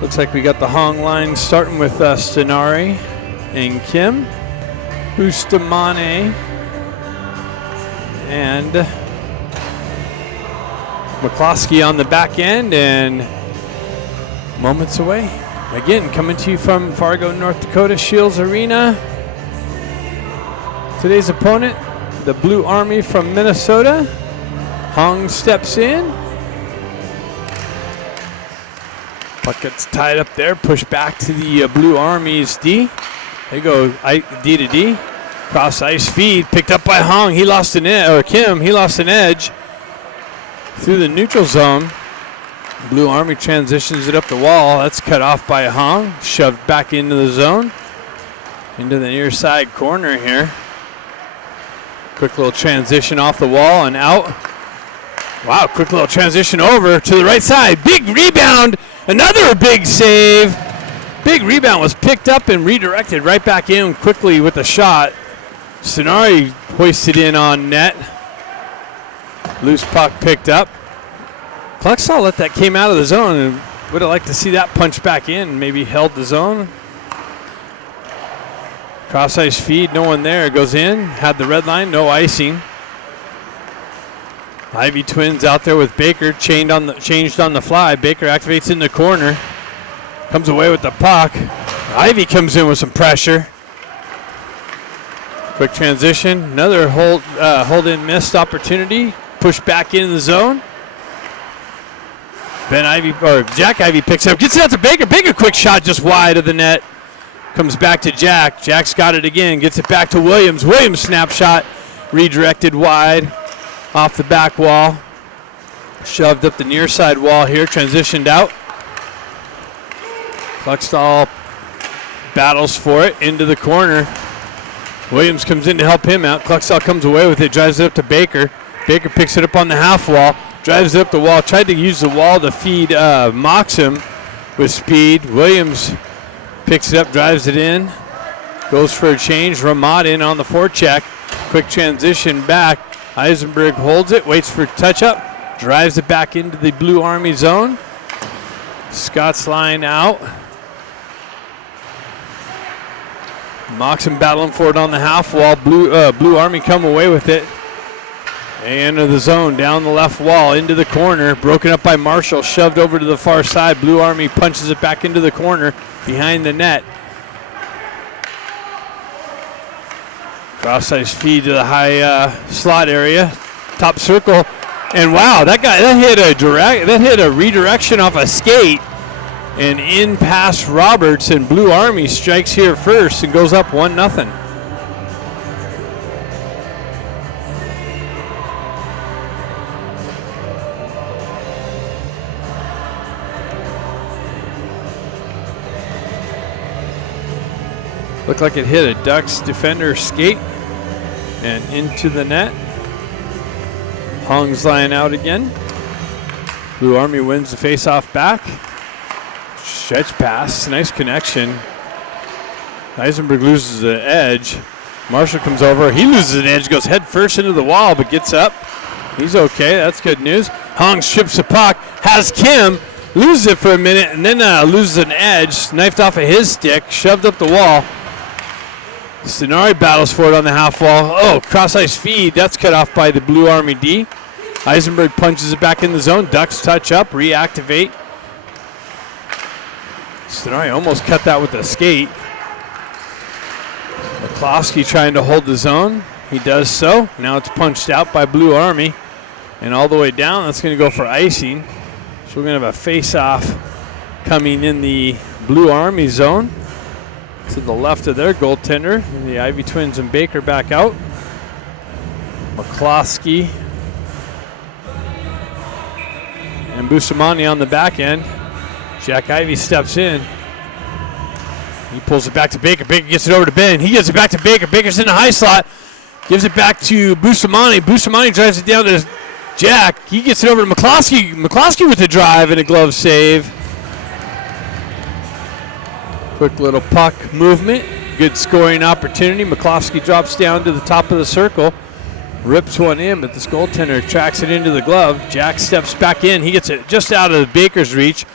Looks like we got the Hong line starting with Stenari and Kim, Bustamante, and McCloskey on the back end, and moments away. Again, coming to you from Fargo, North Dakota, Shields Arena. Today's opponent, the Blue Army from Minnesota. Hong steps in. Puck gets tied up there, pushed back to the Blue Army's D. There you go, D to D. Cross ice feed, picked up by Hong. He lost an edge, or Kim, he lost an edge through the neutral zone. Blue Army transitions it up the wall. That's cut off by Hong, shoved back into the zone, into the near side corner here. Quick little transition off the wall and out. Wow, quick little transition over to the right side. Big rebound. Another big save. Big rebound was picked up and redirected right back in quickly with a shot. Stenari hoisted in on net. Loose puck picked up. Klexall let that came out of the zone and would have liked to see that punch back in. Maybe held the zone. Cross ice feed, no one there. Goes in, had the red line, no icing. Ivy twins out there with Baker, changed on the fly. Baker activates in the corner, comes away with the puck. Ivy comes in with some pressure. Quick transition, another hold in missed opportunity. Push back into the zone. Jack Ivy picks up, gets it out to Baker. Baker quick shot just wide of the net. Comes back to Jack. Jack's got it again, gets it back to Williams. Williams snapshot, redirected wide. Off the back wall, shoved up the near side wall here, transitioned out. Klexall battles for it into the corner. Williams comes in to help him out. Klexall comes away with it, drives it up to Baker. Baker picks it up on the half wall, drives it up the wall, tried to use the wall to feed Moxham with speed. Williams picks it up, drives it in, goes for a change. Ramad in on the forecheck. Quick transition back. Eisenberg holds it, waits for touch-up, drives it back into the Blue Army zone. Scott's line out. Moxham battling for it on the half wall. Blue Army come away with it. They enter the zone, down the left wall, into the corner. Broken up by Marshall, shoved over to the far side. Blue Army punches it back into the corner, behind the net. Cross ice feed to the high slot area, top circle, and wow, that hit a redirection off a skate, and in past Roberts, and Blue Army strikes here first and goes up 1-0. Looked like it hit a Ducks defender skate and into the net. Hong's line out again. Blue Army wins the face-off back. Stretch pass, nice connection. Eisenberg loses the edge. Marshall comes over, he loses an edge, goes head first into the wall, but gets up. He's okay, that's good news. Hong strips the puck, has Kim, loses it for a minute, and then loses an edge, knifed off of his stick, shoved up the wall. Stenari battles for it on the half wall. Oh, cross ice feed. That's cut off by the Blue Army D. Eisenberg punches it back in the zone. Ducks touch up, reactivate. Stenari almost cut that with the skate. McCloskey trying to hold the zone. He does so. Now it's punched out by Blue Army. And all the way down, that's going to go for icing. So we're going to have a face-off coming in the Blue Army zone. To the left of their goaltender. The Ivy twins and Baker back out. McCloskey and Bustamante on the back end. Jack Ivy steps in. He pulls it back to Baker. Baker gets it over to Ben. He gets it back to Baker. Baker's in the high slot. Gives it back to Bustamante. Bustamante drives it down to Jack. He gets it over to McCloskey. McCloskey with the drive and a glove save. Quick little puck movement. Good scoring opportunity. McCloskey drops down to the top of the circle. Rips one in, but this goaltender tracks it into the glove. Jack steps back in. He gets it just out of Baker's reach.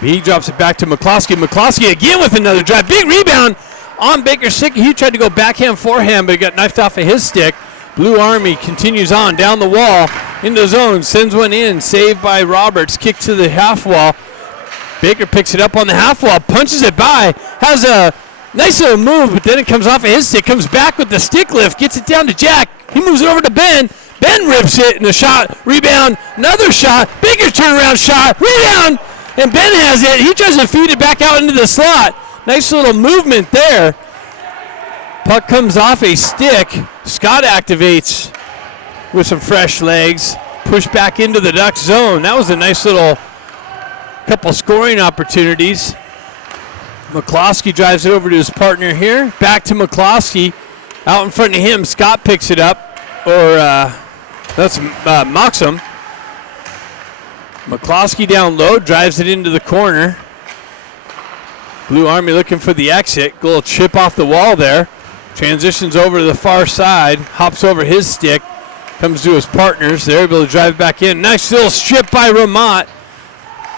He drops it back to McCloskey. McCloskey again with another drive. Big rebound on Baker's stick. He tried to go backhand, forehand, but he got knifed off of his stick. Blue Army continues on down the wall into the zone. Sends one in. Saved by Roberts. Kick to the half wall. Baker picks it up on the half wall. Punches it by. Has a nice little move, but then it comes off of his stick. Comes back with the stick lift. Gets it down to Jack. He moves it over to Ben. Ben rips it, and a shot, rebound, another shot. Baker's turnaround shot, rebound. And Ben has it. He tries to feed it back out into the slot. Nice little movement there. Puck comes off a stick. Scott activates with some fresh legs. Push back into the Ducks zone. That was a nice little couple scoring opportunities. McCloskey drives it over to his partner here. Back to McCloskey. Out in front of him, Scott picks it up. That's Moxham. McCloskey down low, drives it into the corner. Blue Army looking for the exit. A little chip off the wall there. Transitions over to the far side. Hops over his stick. Comes to his partners. They're able to drive back in. Nice little strip by Ramont.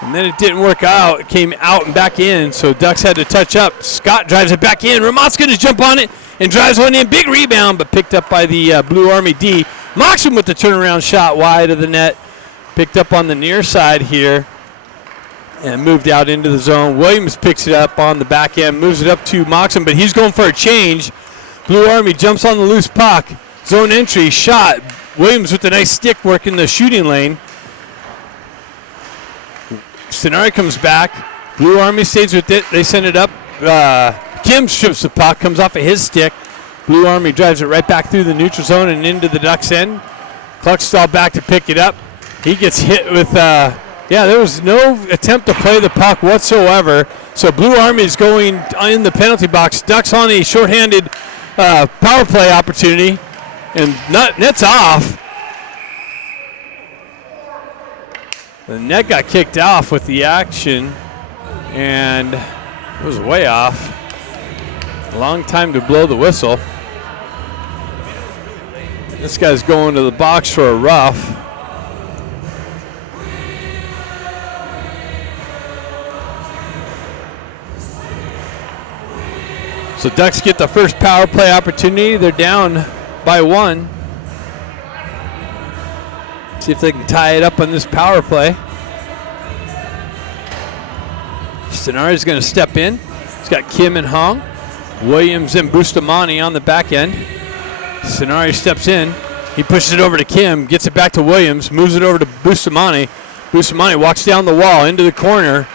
And then it didn't work out. It came out and back in, so Ducks had to touch up. Scott drives it back in. Ramont's going to jump on it and drives one in. Big rebound, but picked up by the Blue Army D. Moxham with the turnaround shot wide of the net. Picked up on the near side here and moved out into the zone. Williams picks it up on the back end, moves it up to Moxham, but he's going for a change. Blue Army jumps on the loose puck. Zone entry, shot. Williams with a nice stick work in the shooting lane. Stenari comes back. Blue Army stays with it. They send it up. Kim strips the puck, comes off of his stick. Blue Army drives it right back through the neutral zone and into the Ducks end. Kluckstall back to pick it up. He gets hit with, there was no attempt to play the puck whatsoever. So Blue Army is going in the penalty box. Ducks on a shorthanded power play opportunity. And net's off. The net got kicked off with the action. And it was way off. A long time to blow the whistle. This guy's going to the box for a rough. So Ducks get the first power play opportunity. They're down by one. See if they can tie it up on this power play. Stenari's going to step in. He's got Kim and Hong. Williams and Bustamante on the back end. Stenari steps in. He pushes it over to Kim, gets it back to Williams, moves it over to Bustamante. Bustamante walks down the wall into the corner.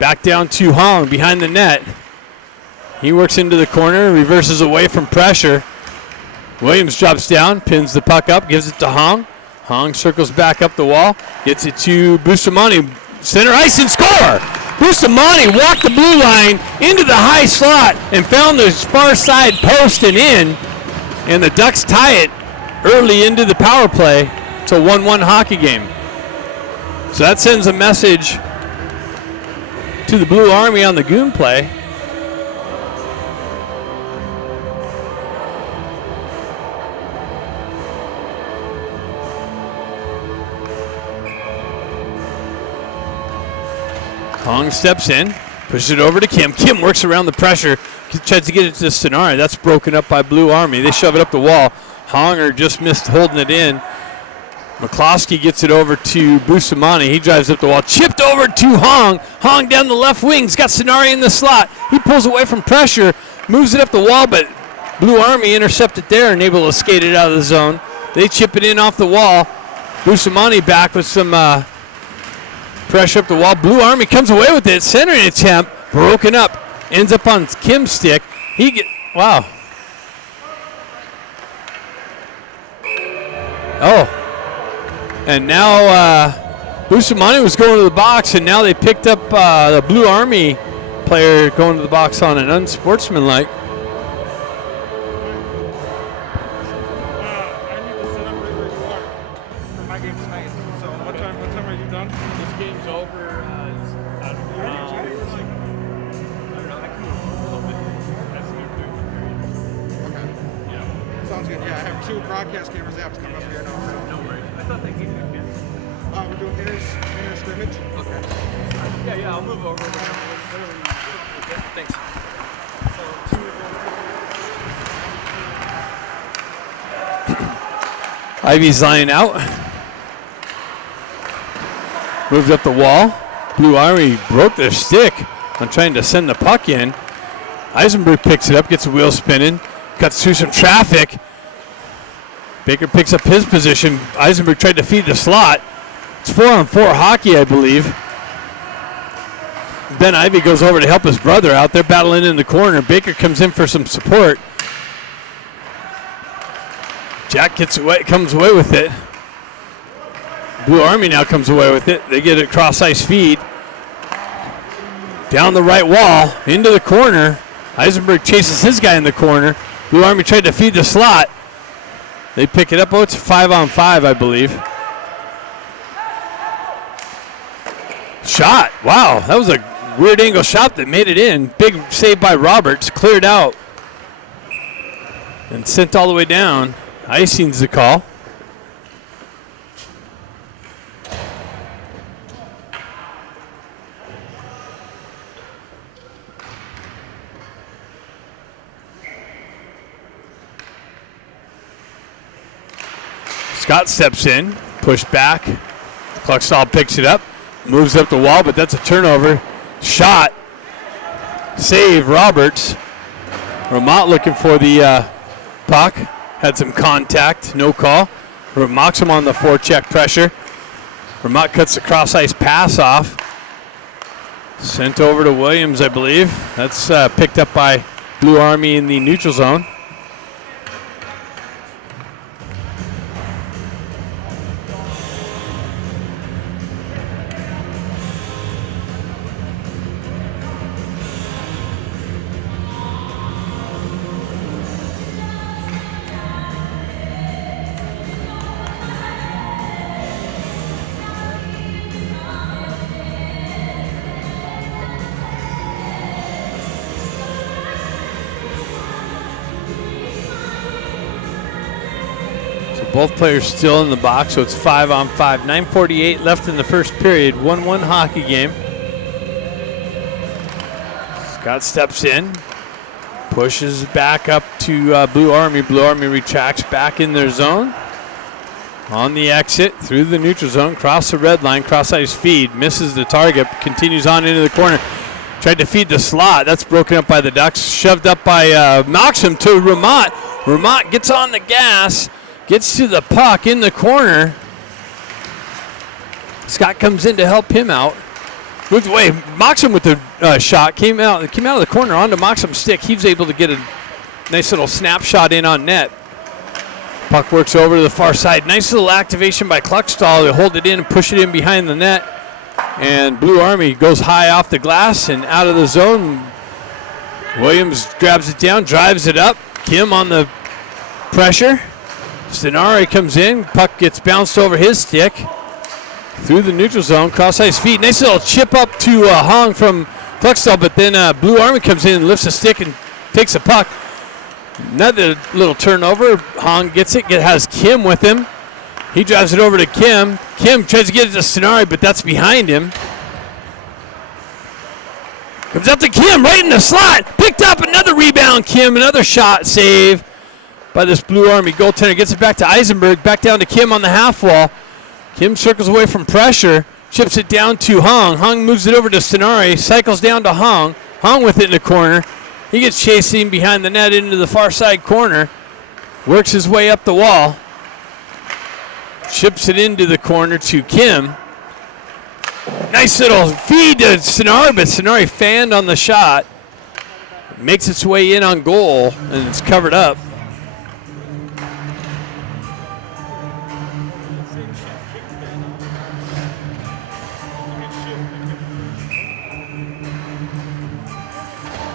Back down to Hong behind the net. He works into the corner, reverses away from pressure. Williams drops down, pins the puck up, gives it to Hong. Hong circles back up the wall, gets it to Bustamante. Center ice and score! Bustamante walked the blue line into the high slot and found the far side post and in. And the Ducks tie it early into the power play. It's a 1-1 hockey game. So that sends a message to the Blue Army on the goon play. Hong steps in, pushes it over to Kim. Kim works around the pressure, tries to get it to Stenari. That's broken up by Blue Army. They shove it up the wall. Honger just missed holding it in. McCloskey gets it over to Bustamante. He drives up the wall. Chipped over to Hong. Hong down the left wing. He's got Stenari in the slot. He pulls away from pressure, moves it up the wall, but Blue Army intercepted there and able to skate it out of the zone. They chip it in off the wall. Bustamante back with some pressure up the wall. Blue Army comes away with it. Centering attempt. Broken up. Ends up on Kim's stick. Wow. Oh. And now Bustamante was going to the box, and now they picked up the Blue Army player going to the box on an unsportsmanlike. We're doing inner scrimmage. Okay. Yeah, I'll move over. Thanks. Ivy's lining out. Moved up the wall. Blue Army broke their stick on trying to send the puck in. Eisenberg picks it up, gets the wheel spinning, cuts through some traffic. Baker picks up his position. Eisenberg tried to feed the slot. It's 4-on-4 hockey, I believe. Ben Ivy goes over to help his brother out. They're battling in the corner. Baker comes in for some support. Jack comes away with it. Blue Army now comes away with it. They get a cross-ice feed. Down the right wall, into the corner. Eisenberg chases his guy in the corner. Blue Army tried to feed the slot. They pick it up. Oh, it's 5-on-5, I believe. Shot. Wow, that was a weird angle shot that made it in. Big save by Roberts. Cleared out. And sent all the way down. Icing's the call. Scott steps in, pushed back. Cluckstall picks it up, moves up the wall, but that's a turnover. Shot. Save, Roberts. Ramont looking for the puck. Had some contact, no call. Moxham on the forecheck pressure. Ramont cuts the cross-ice pass off. Sent over to Williams, I believe. That's picked up by Blue Army in the neutral zone. Both players still in the box, so it's 5-on-5. 9:48 left in the first period. 1-1 hockey game. Scott steps in, pushes back up to Blue Army. Blue Army retracts back in their zone. On the exit, through the neutral zone, cross the red line, cross-ice feed, misses the target, continues on into the corner. Tried to feed the slot. That's broken up by the Ducks. Shoved up by Moxham to Ramont. Ramont gets on the gas. Gets to the puck in the corner. Scott comes in to help him out. Moved away. Moxham with the shot. Came out of the corner onto Moxham's stick. He was able to get a nice little snapshot in on net. Puck works over to the far side. Nice little activation by Cluckstall. They hold it in and push it in behind the net. And Blue Army goes high off the glass and out of the zone. Williams grabs it down, drives it up. Kim on the pressure. Stenari comes in, puck gets bounced over his stick through the neutral zone, cross-ice feed. Nice little chip up to Hong from Cluckstall, but then Blue Army comes in, lifts a stick, and takes the puck. Another little turnover. Hong gets it, has Kim with him. He drives it over to Kim. Kim tries to get it to Stenari, but that's behind him. Comes up to Kim, right in the slot. Picked up, another rebound, Kim, another shot save by this Blue Army goaltender. Gets it back to Eisenberg, back down to Kim on the half wall. Kim circles away from pressure, chips it down to Hong. Hong moves it over to Stenari, cycles down to Hong. Hong with it in the corner. He gets chasing behind the net into the far side corner. Works his way up the wall. Chips it into the corner to Kim. Nice little feed to Stenari, but Stenari fanned on the shot. Makes its way in on goal, and it's covered up.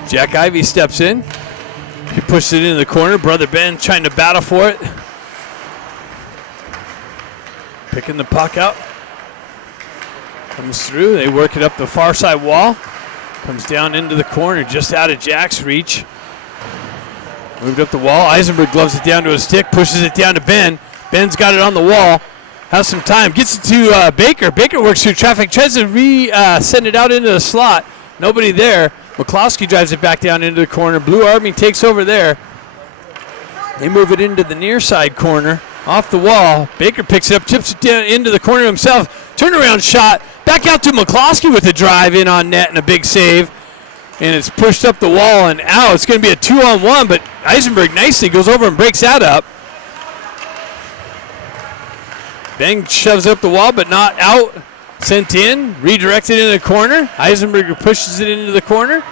Jack Ivy steps in. He pushes it into the corner. Brother Ben trying to battle for it. Picking the puck out. Comes through. They work it up the far side wall. Comes down into the corner, just out of Jack's reach. Moved up the wall. Eisenberg gloves it down to his stick, pushes it down to Ben. Ben's got it on the wall. has some time. Gets it to Baker. Baker works through traffic. Tries to send it out into the slot. Nobody there. McCloskey drives it back down into the corner. Blue Army takes over there. They move it into the near side corner. Off the wall. Baker picks it up, chips it down into the corner himself. Turnaround shot. Back out to McCloskey with a drive in on net and a big save. And it's pushed up the wall and out. It's going to be a 2-on-1, but Eisenberg nicely goes over and breaks that up. Ben shoves up the wall, but not out. Sent in, redirected in the corner. Eisenberg pushes it into the corner.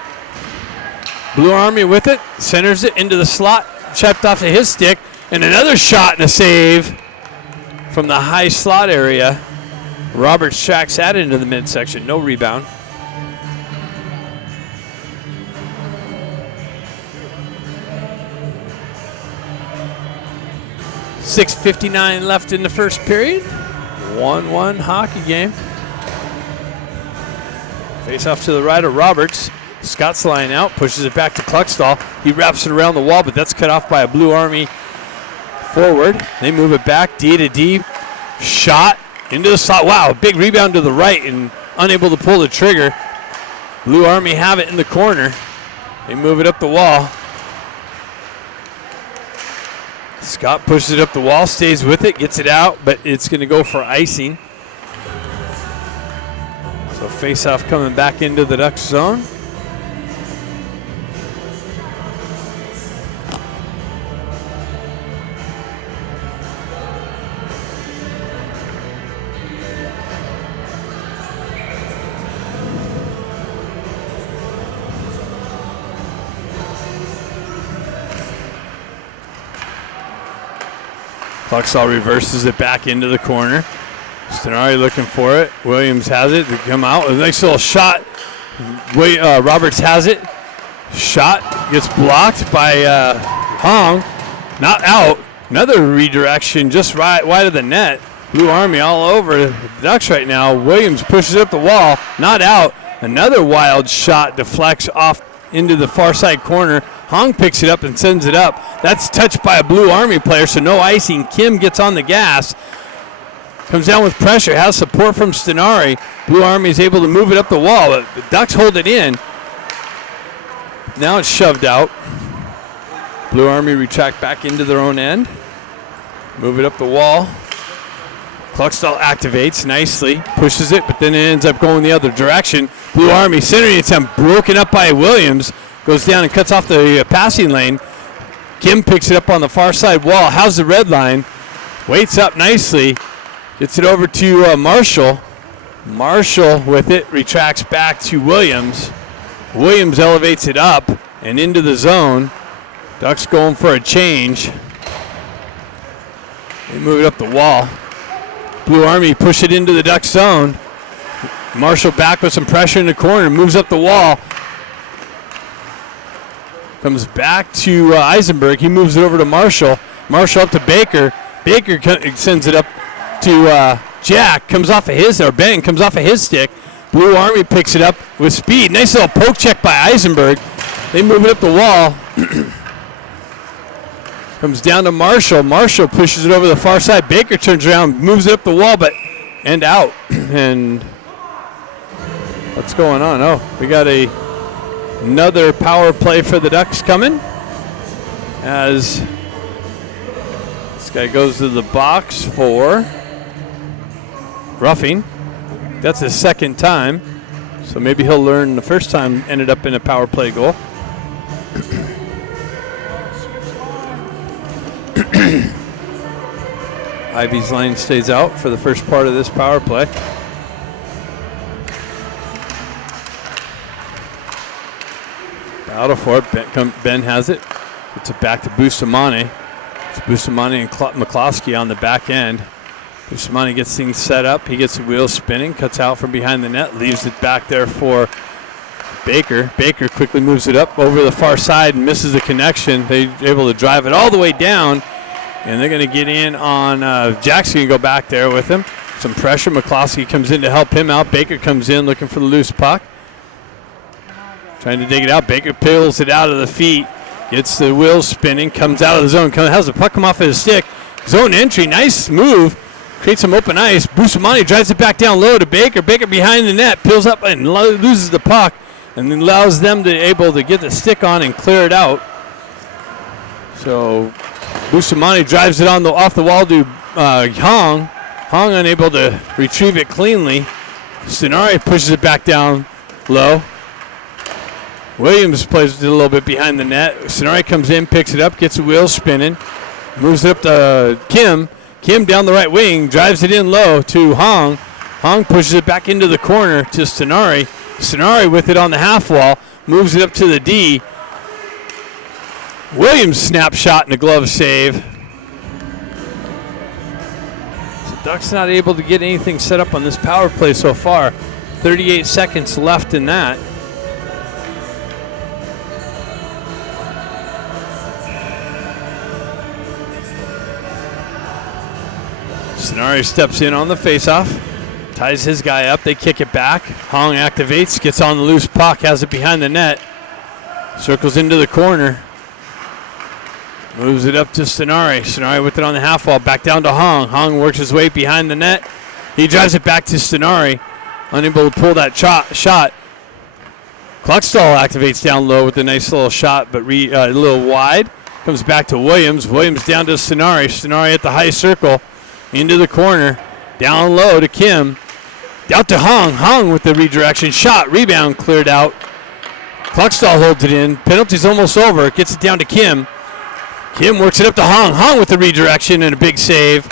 Blue Army with it, centers it into the slot, chipped off to his stick, and another shot and a save from the high slot area. Roberts tracks that into the midsection, no rebound. .6:59 left in the first period. 1-1 hockey game. Face off to the right of Roberts. Scott's line out, pushes it back to Kluckstall. He wraps it around the wall, but that's cut off by a Blue Army forward. They move it back, D to D. Shot into the slot. Wow, a big rebound to the right and unable to pull the trigger. Blue Army have it in the corner. They move it up the wall. Scott pushes it up the wall, stays with it, gets it out, but it's going to go for icing. So face-off coming back into the Ducks zone. Kluckstall reverses it back into the corner. Stenari looking for it. Williams has it. They come out. A nice little shot. Roberts has it. Shot gets blocked by Hong. Not out. Another redirection just right wide of the net. Blue Army all over the Ducks right now. Williams pushes up the wall. Not out. Another wild shot deflects off into the far side corner. Hong picks it up and sends it up. That's touched by a Blue Army player, so no icing. Kim gets on the gas. Comes down with pressure, has support from Stenari. Blue Army is able to move it up the wall, but the Ducks hold it in. Now it's shoved out. Blue Army retract back into their own end. Move it up the wall. Kluckstall activates nicely, pushes it, but then it ends up going the other direction. Blue Army centering attempt broken up by Williams. Goes down and cuts off the passing lane. Kim picks it up on the far side wall. How's the red line? Waits up nicely. Gets it over to Marshall. Marshall with it retracts back to Williams. Williams elevates it up and into the zone. Ducks going for a change. They move it up the wall. Blue Army push it into the Ducks zone. Marshall back with some pressure in the corner. Moves up the wall. Comes back to Eisenberg. He moves it over to Marshall. Marshall up to Baker. Baker sends it up to Jack. Comes off of his, or Ben comes off of his stick. Blue Army picks it up with speed. Nice little poke check by Eisenberg. They move it up the wall. Comes down to Marshall. Marshall pushes it over the far side. Baker turns around, moves it up the wall, but end out. And what's going on? Oh, we got another power play for the Ducks coming as this guy goes to the box for roughing. That's his second time, so maybe he'll learn. The first time ended up in a power play goal. Ivy's line stays out for the first part of this power play. Battle for it. Ben has it. It's it back to Bustamante. It's Bustamante and McCloskey on the back end. Bustamante gets things set up. He gets the wheels spinning, cuts out from behind the net, leaves it back there for Baker. Baker quickly moves it up over the far side and misses the connection. They're able to drive it all the way down, and they're going to get in on Jack's going to go back there with him. Some pressure. McCloskey comes in to help him out. Baker comes in looking for the loose puck. Trying to dig it out. Baker peels it out of the feet. Gets the wheels spinning. Comes out of the zone. Has the puck come off of his stick. Zone entry. Nice move. creates some open ice. Bustamante drives it back down low to Baker. Baker behind the net, peels up and loses the puck, and then allows them to able to get the stick on and clear it out. So Bustamante drives it on off the wall to Hong. Hong unable to retrieve it cleanly. Stenari pushes it back down low. Williams plays it a little bit behind the net. Stenari comes in, picks it up, gets the wheels spinning, moves it up to Kim. Kim down the right wing, drives it in low to Hong. Hong pushes it back into the corner to Stenari. Stenari with it on the half wall, moves it up to the D. Williams snapshot and a glove save. Ducks not able to get anything set up on this power play so far. 38 seconds left in that. Stenari steps in on the faceoff, ties his guy up, they kick it back. Hong activates, gets on the loose puck, has it behind the net, circles into the corner. Moves it up to Stenari. Stenari with it on the half wall. Back down to Hong. Hong works his way behind the net. He drives it back to Stenari. Unable to pull that shot. Kluckstall activates down low with a nice little shot, but a little wide. Comes back to Williams. Williams down to Stenari. Stenari at the high circle. Into the corner. Down low to Kim. Out to Hong. Hong with the redirection. Shot. Rebound cleared out. Kluckstall holds it in. Penalty's almost over. Gets it down to Kim. Kim works it up to Hong. Hong with the redirection and a big save.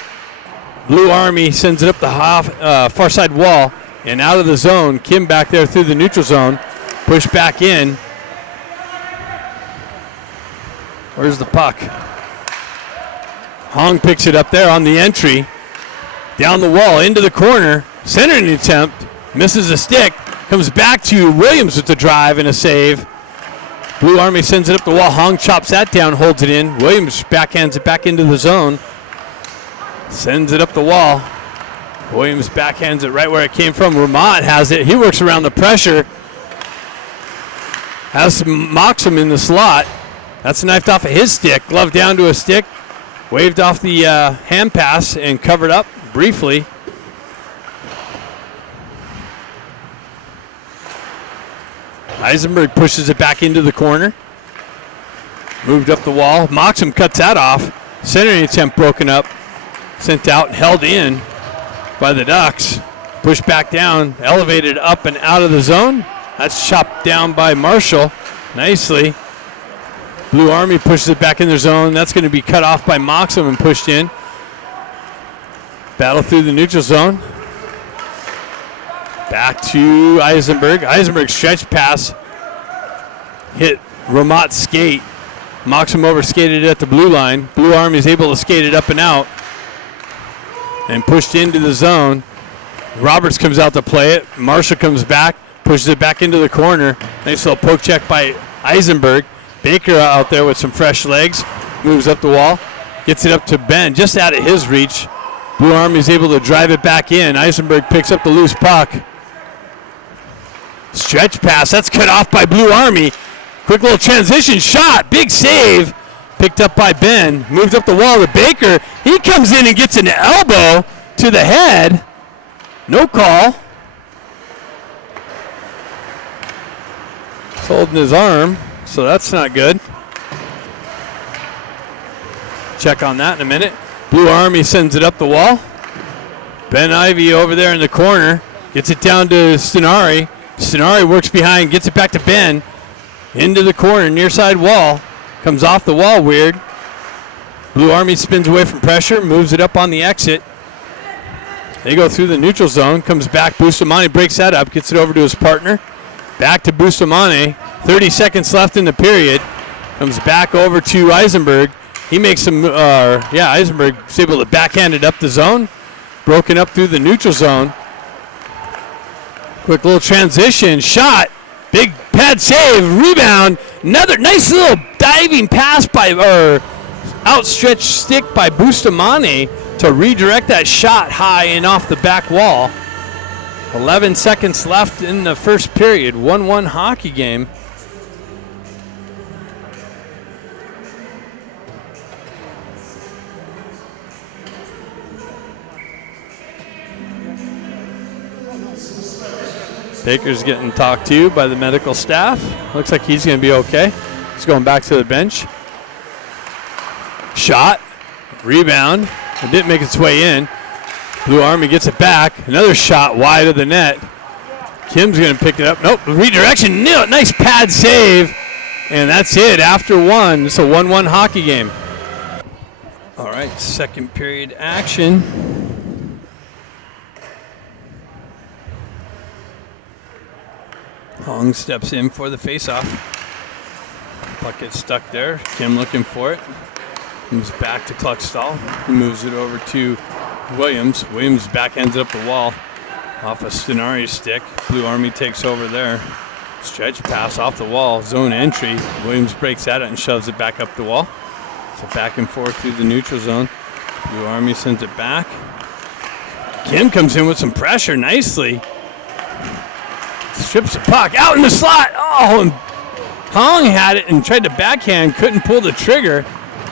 Blue Army sends it up the far side wall and out of the zone. Kim back there through the neutral zone. Push back in. Where's the puck? Hong picks it up there on the entry. Down the wall, into the corner. Centering attempt. Misses a stick. Comes back to Williams with the drive and a save. Blue Army sends it up the wall. Hong chops that down, holds it in. Williams backhands it back into the zone. Sends it up the wall. Williams backhands it right where it came from. Ramat has it. He works around the pressure. Mocks him in the slot. That's knifed off of his stick. Glove down to a stick. Waved off the hand pass and covered up briefly. Eisenberg pushes it back into the corner. Moved up the wall. Moxham cuts that off. Centering attempt broken up. Sent out and held in by the Ducks. Pushed back down. Elevated up and out of the zone. That's chopped down by Marshall nicely. Blue Army pushes it back in their zone. That's going to be cut off by Moxham and pushed in. Battle through the neutral zone. Back to Eisenberg. Eisenberg stretch pass. Hit Ramat's skate. Moxham overskated it at the blue line. Blue Army is able to skate it up and out. And pushed into the zone. Roberts comes out to play it. Marshall comes back. Pushes it back into the corner. Nice little poke check by Eisenberg. Baker out there with some fresh legs. Moves up the wall. Gets it up to Ben. Just out of his reach. Blue Army is able to drive it back in. Eisenberg picks up the loose puck. Stretch pass. That's cut off by Blue Army. Quick little transition shot. Big save. Picked up by Ben. Moved up the wall to Baker. He comes in and gets an elbow to the head. No call. He's holding his arm, so that's not good. Check on that in a minute. Blue Army sends it up the wall. Ben Ivy over there in the corner. Gets it down to Stenari. Stenari works behind, gets it back to Ben. Into the corner, near side wall. Comes off the wall weird. Blue Army spins away from pressure, moves it up on the exit. They go through the neutral zone, comes back. Bustamante breaks that up, gets it over to his partner. Back to Bustamante. 30 seconds left in the period. Comes back over to Eisenberg. He makes some, Eisenberg is able to backhand it up the zone. Broken up through the neutral zone. Quick little transition, shot. Big pad save, rebound. Another nice little diving pass outstretched stick by Bustamante to redirect that shot high and off the back wall. 11 seconds left in the first period. 1-1 hockey game. Baker's getting talked to by the medical staff. Looks like he's going to be okay. He's going back to the bench. Shot, rebound. It didn't make its way in. Blue Army gets it back. Another shot wide of the net. Kim's going to pick it up. Nope, redirection. No, nice pad save. And that's it after one. It's a 1-1 hockey game. All right, second period action. Hong steps in for the faceoff. Puck gets stuck there. Kim looking for it. Moves back to Kluckstall. He moves it over to Williams. Williams backhands it up the wall off a Stenari's stick. Blue Army takes over there. Stretch pass off the wall. Zone entry. Williams breaks at it and shoves it back up the wall. So back and forth through the neutral zone. Blue Army sends it back. Kim comes in with some pressure nicely. Strips the puck out in the slot. Oh, and Hong had it and tried to backhand. Couldn't pull the trigger.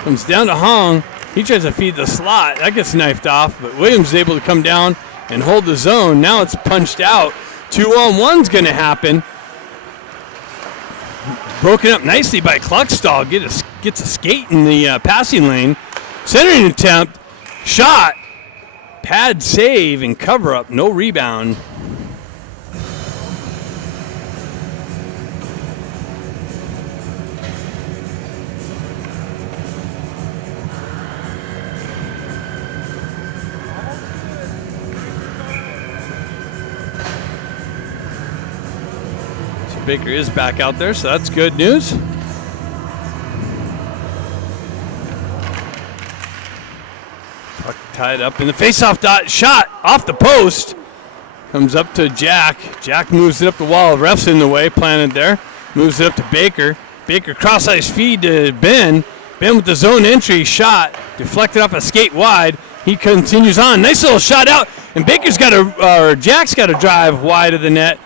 Comes down to Hong. He tries to feed the slot. That gets knifed off, but Williams is able to come down and hold the zone. Now it's punched out. 2-on-1's going to happen. Broken up nicely by Kluckstall. Gets a skate in the passing lane. Centering attempt. Shot. Pad save and cover up. No rebound. Baker is back out there, so that's good news. Puck tied up in the faceoff dot. Shot off the post. Comes up to Jack. Jack moves it up the wall. Ref's in the way, planted there. Moves it up to Baker. Baker cross-ice feed to Ben. Ben with the zone entry. Shot. Deflected off a skate wide. He continues on. Nice little shot out. And Jack's got a drive wide of the net.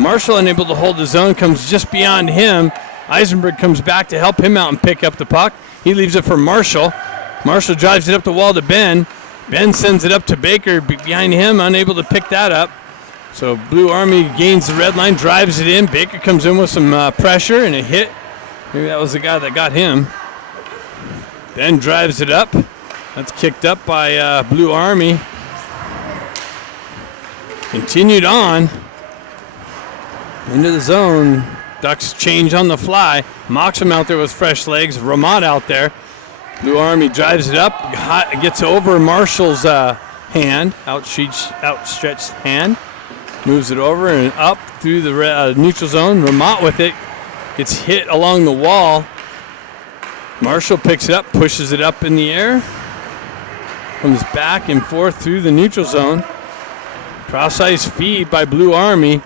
Marshall unable to hold the zone, comes just beyond him. Eisenberg comes back to help him out and pick up the puck. He leaves it for Marshall. Marshall drives it up the wall to Ben. Ben sends it up to Baker behind him, unable to pick that up. So Blue Army gains the red line, drives it in. Baker comes in with some pressure and a hit. Maybe that was the guy that got him. Ben drives it up. That's kicked up by Blue Army. Continued on. Into the zone. Ducks change on the fly. Moxham out there with fresh legs. Ramat out there. Blue Army drives it up. Gets over Marshall's hand. Outstretched hand. Moves it over and up through the neutral zone. Ramat with it. Gets hit along the wall. Marshall picks it up. Pushes it up in the air. Comes back and forth through the neutral zone. Cross-ice feed by Blue Army.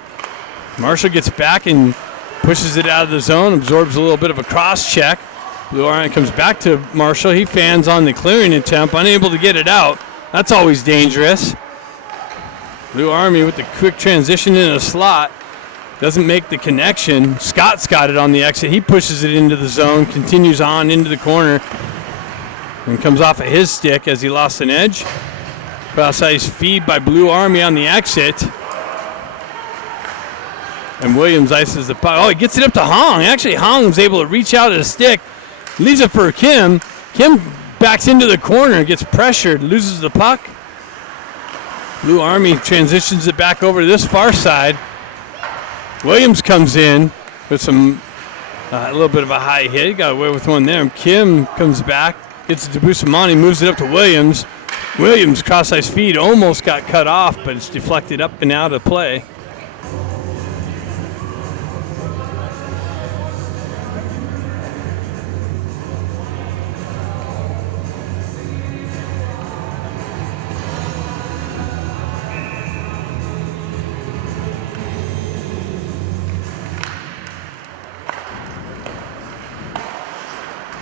Marshall gets back and pushes it out of the zone, absorbs a little bit of a cross check. Blue Army comes back to Marshall. He fans on the clearing attempt, unable to get it out. That's always dangerous. Blue Army with the quick transition in a slot. Doesn't make the connection. Scott's got it on the exit. He pushes it into the zone, continues on into the corner, and comes off of his stick as he lost an edge. Cross-ice feed by Blue Army on the exit. And Williams ices the puck. Oh, he gets it up to Hong. Actually, Hong was able to reach out at a stick. Leaves it for Kim. Kim backs into the corner, gets pressured, loses the puck. Blue Army transitions it back over to this far side. Williams comes in with a little bit of a high hit. He got away with one there. Kim comes back, gets it to Bustamante, moves it up to Williams. Williams, cross-ice feed, almost got cut off, but it's deflected up and out of play.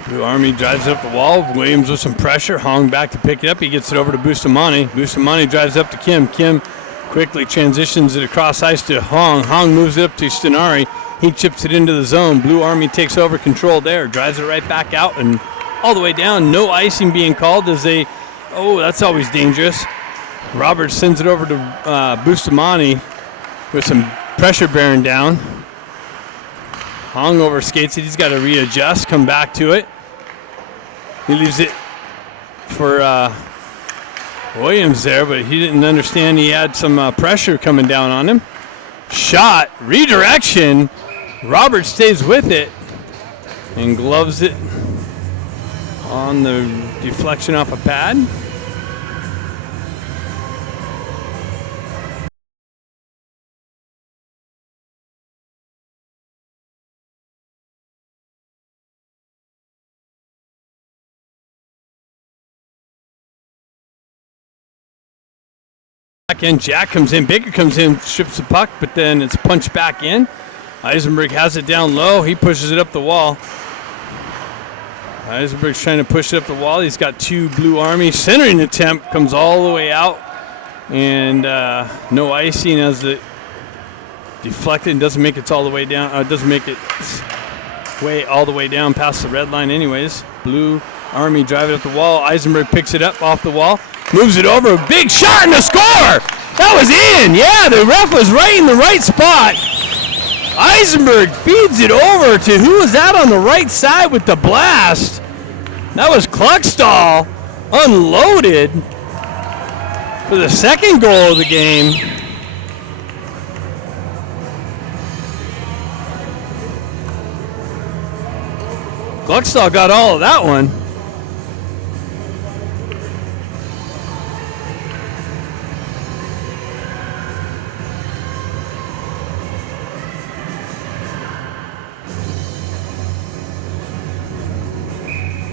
Blue Army drives up the wall. Williams with some pressure. Hong back to pick it up. He gets it over to Bustamante. Bustamante drives up to Kim. Kim quickly transitions it across ice to Hong. Hong moves it up to Stenari. He chips it into the zone. Blue Army takes over control there. Drives it right back out and all the way down. No icing being called as they... Oh, that's always dangerous. Roberts sends it over to Bustamante with some pressure bearing down. Hong overskates it. He's got to readjust, come back to it. He leaves it for Williams there, but he didn't understand he had some pressure coming down on him. Shot, redirection. Robert stays with it and gloves it on the deflection off a pad. Back in, Jack comes in, Baker comes in, strips the puck, but then it's punched back in. Eisenberg has it down low. He pushes it up the wall. Eisenberg's trying to push it up the wall. He's got two Blue Army. Centering attempt comes all the way out. And no icing as it deflected and doesn't make it all the way down. Doesn't make it way all the way down past the red line anyways. Blue Army drive it up the wall. Eisenberg picks it up off the wall. Moves it over. Big shot and a score! That was in! Yeah, the ref was right in the right spot. Eisenberg feeds it over to who was that on the right side with the blast? That was Kluckstall, unloaded for the second goal of the game. Kluckstall got all of that one.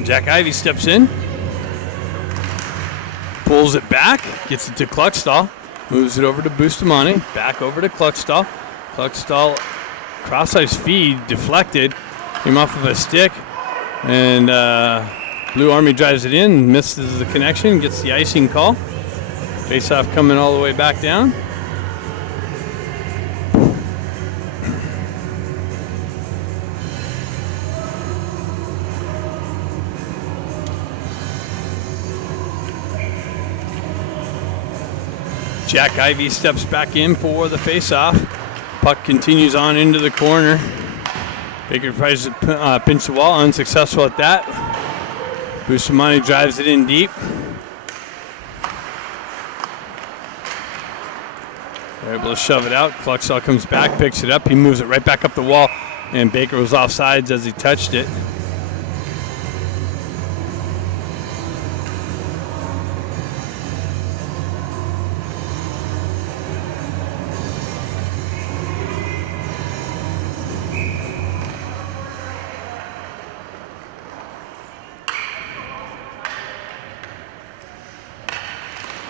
Jack Ivey steps in, pulls it back, gets it to Kluckstall, moves it over to Bustamante, back over to Kluckstall. Kluckstall, cross-ice feed, deflected, came off of a stick, and Blue Army drives it in, misses the connection, gets the icing call. Face-off coming all the way back down. Jack Ivey steps back in for the face-off. Puck continues on into the corner. Baker tries to pinch the wall, unsuccessful at that. Bustamante drives it in deep. They're able to shove it out. Kluckstall comes back, picks it up. He moves it right back up the wall, and Baker was offsides as he touched it.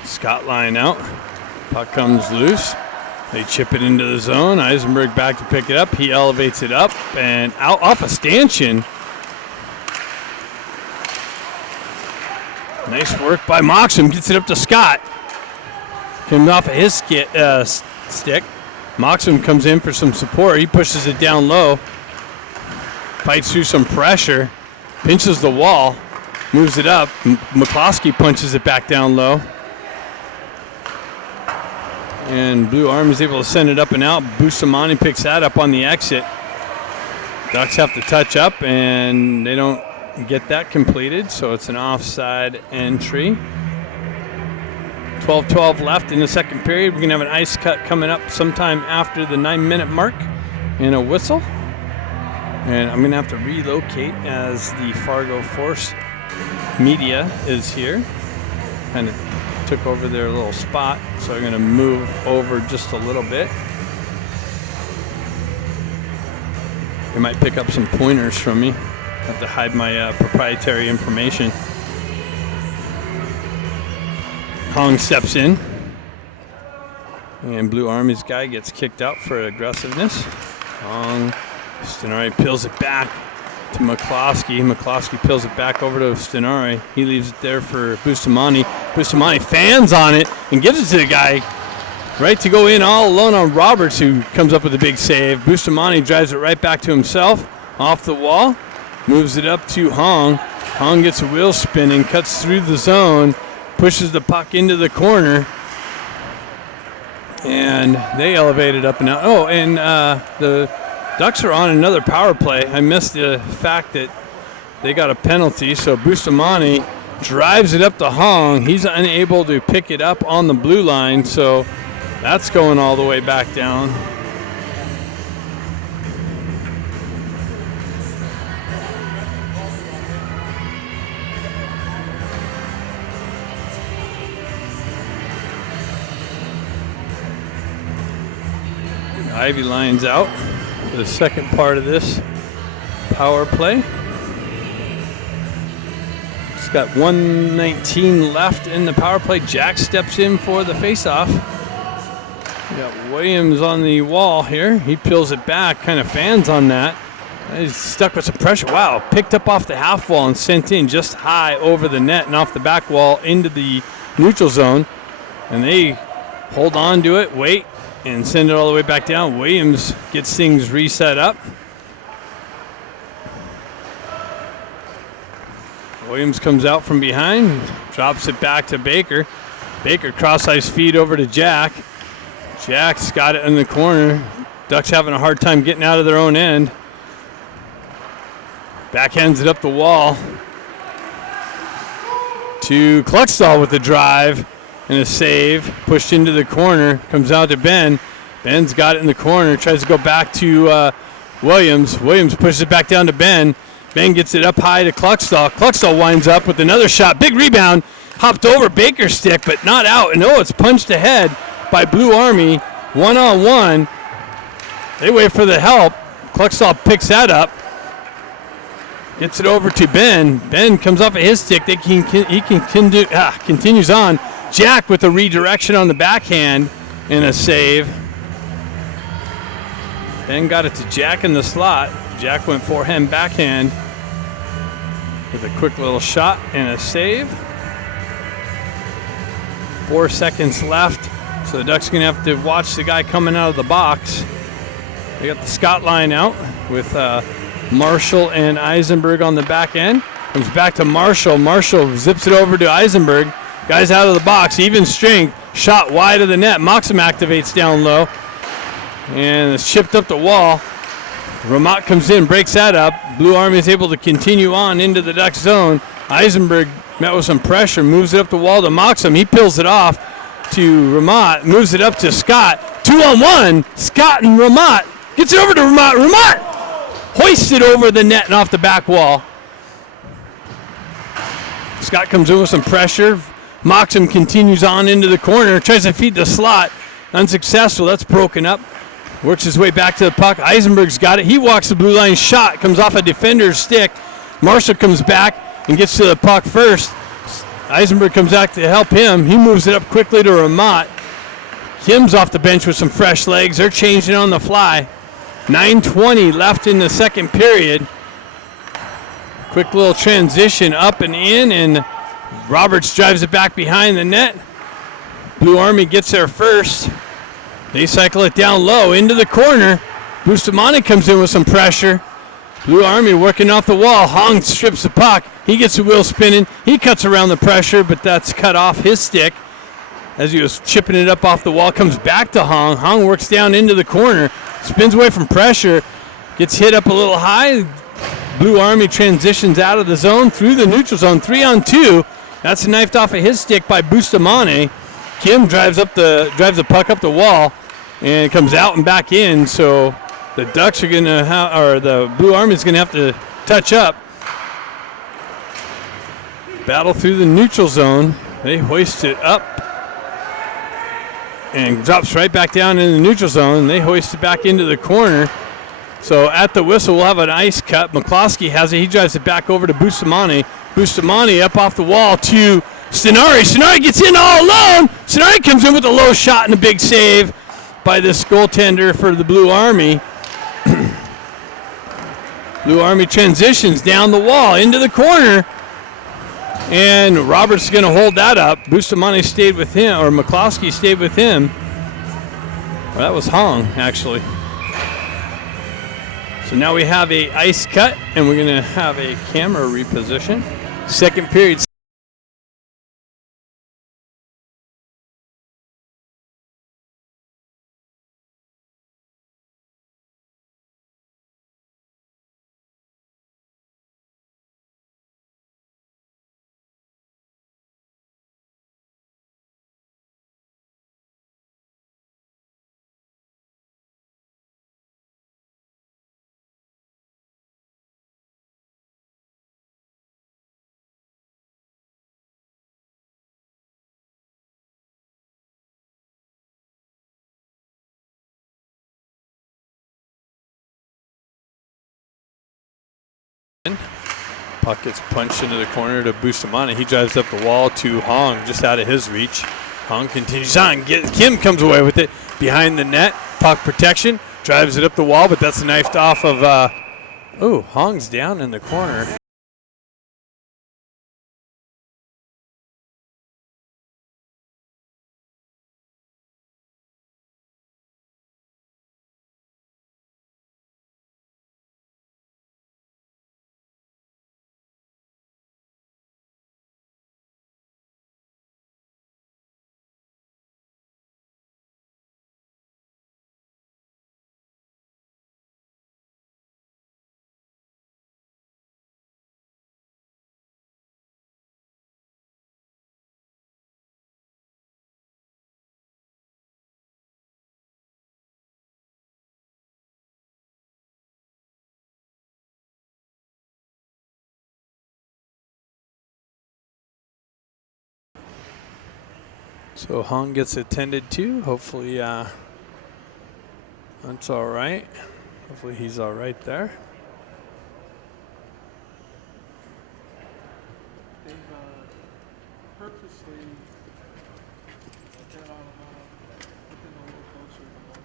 Scott line out. Puck comes loose. They chip it into the zone. Eisenberg back to pick it up. He elevates it up and out off a stanchion. Nice work by Moxham. Gets it up to Scott. Comes off of his stick. Moxham comes in for some support. He pushes it down low. Fights through some pressure. Pinches the wall. Moves it up. McCloskey punches it back down low. And Blue Army is able to send it up and out. Bustamante picks that up on the exit. Ducks have to touch up, and they don't get that completed, so it's an offside entry. 12-12 left in the second period. We're going to have an ice cut coming up sometime after the 9-minute mark and a whistle. And I'm going to have to relocate as the Fargo Force media is here. Kind of took over their little spot, so I'm going to move over just a little bit. They might pick up some pointers from me. I have to hide my proprietary information. Hong steps in, and Blue Army's guy gets kicked out for aggressiveness. Hong, Stenari peels it back to McCloskey. McCloskey peels it back over to Stenari. He leaves it there for Bustamante. Bustamante fans on it and gives it to the guy right to go in all alone on Roberts, who comes up with a big save. Bustamante drives it right back to himself off the wall, moves it up to Hong. Hong gets a wheel spin and cuts through the zone, pushes the puck into the corner, And they elevated up and out. Oh, and the Ducks are on another power play. I missed the fact that they got a penalty, so Bustamante drives it up to Hong. He's unable to pick it up on the blue line, so that's going all the way back down. Ivy lines out for the second part of this power play. It's got 1:19 left in the power play. Jack steps in for the faceoff. We got Williams on the wall here. He peels it back, kind of fans on that. He's stuck with some pressure. Wow, picked up off the half wall and sent in just high over the net and off the back wall into the neutral zone. And they hold on to it, wait, and send it all the way back down. Williams gets things reset up. Williams comes out from behind, drops it back to Baker. Baker cross-ice feed over to Jack. Jack's got it in the corner. Ducks having a hard time getting out of their own end. Backhands it up the wall to Kluckstall with the drive and a save. Pushed into the corner, comes out to Ben. Ben's got it in the corner, tries to go back to Williams. Williams pushes it back down to Ben. Ben gets it up high to Kluckstall. Kluckstall winds up with another shot. Big rebound. Hopped over Baker's stick, but not out. And it's punched ahead by Blue Army. One-on-one. They wait for the help. Kluckstall picks that up. Gets it over to Ben. Ben comes off of his stick. Continues on. Jack with a redirection on the backhand and a save. Ben got it to Jack in the slot. Jack went forehand backhand with a quick little shot and a save. 4 seconds left, so the Ducks are going to have to watch the guy coming out of the box. They got the Scott line out with Marshall and Eisenberg on the back end. Comes back to Marshall. Marshall zips it over to Eisenberg. Guy's out of the box, even strength. Shot wide of the net. Moxham activates down low. And it's chipped up the wall. Ramat comes in, breaks that up. Blue Army is able to continue on into the Duck zone. Eisenberg met with some pressure, moves it up the wall to Moxham. He peels it off to Ramat, moves it up to Scott. 2-on-1. Scott and Ramat. Gets it over to Ramat. Ramat hoists it over the net and off the back wall. Scott comes in with some pressure. Moxham continues on into the corner, tries to feed the slot. Unsuccessful. That's broken up. Works his way back to the puck. Eisenberg's got it. He walks the blue line. Shot comes off a defender's stick. Marshall comes back and gets to the puck first. Eisenberg comes back to help him. He moves it up quickly to Ramat. Kim's off the bench with some fresh legs. They're changing on the fly. 9:20 left in the second period. Quick little transition up and in, and Roberts drives it back behind the net. Blue Army gets there first. They cycle it down low into the corner. Bustamante comes in with some pressure. Blue Army working off the wall. Hong strips the puck. He gets the wheel spinning. He cuts around the pressure, but that's cut off his stick as he was chipping it up off the wall. Comes back to Hong. Hong works down into the corner. Spins away from pressure. Gets hit up a little high. Blue Army transitions out of the zone through the neutral zone. 3-on-2. That's knifed off of his stick by Bustamante. Kim drives the puck up the wall, and it comes out and back in. So the Ducks are gonna the Blue Army is gonna have to touch up. Battle through the neutral zone. They hoist it up and drops right back down in the neutral zone. They hoist it back into the corner. So at the whistle, we'll have an ice cut. McCloskey has it. He drives it back over to Bustamante. Bustamante up off the wall to Stenari. Stenari gets in all alone. Stenari comes in with a low shot and a big save by this goaltender for the Blue Army. Blue Army transitions down the wall into the corner. And Roberts is going to hold that up. Bustamante stayed with him, or McCloskey stayed with him. Well, that was Hong, actually. So now we have a ice cut, and we're going to have a camera reposition. Second period. Puck gets punched into the corner to Bustamante. He drives up the wall to Hong, just out of his reach. Hong continues on. Kim comes away with it behind the net. Puck protection. Drives it up the wall, but that's knifed off of. Hong's down in the corner. So Hong gets attended to. Hopefully that's all right. Hopefully he's all right there. They've purposely got all within a little closer to one.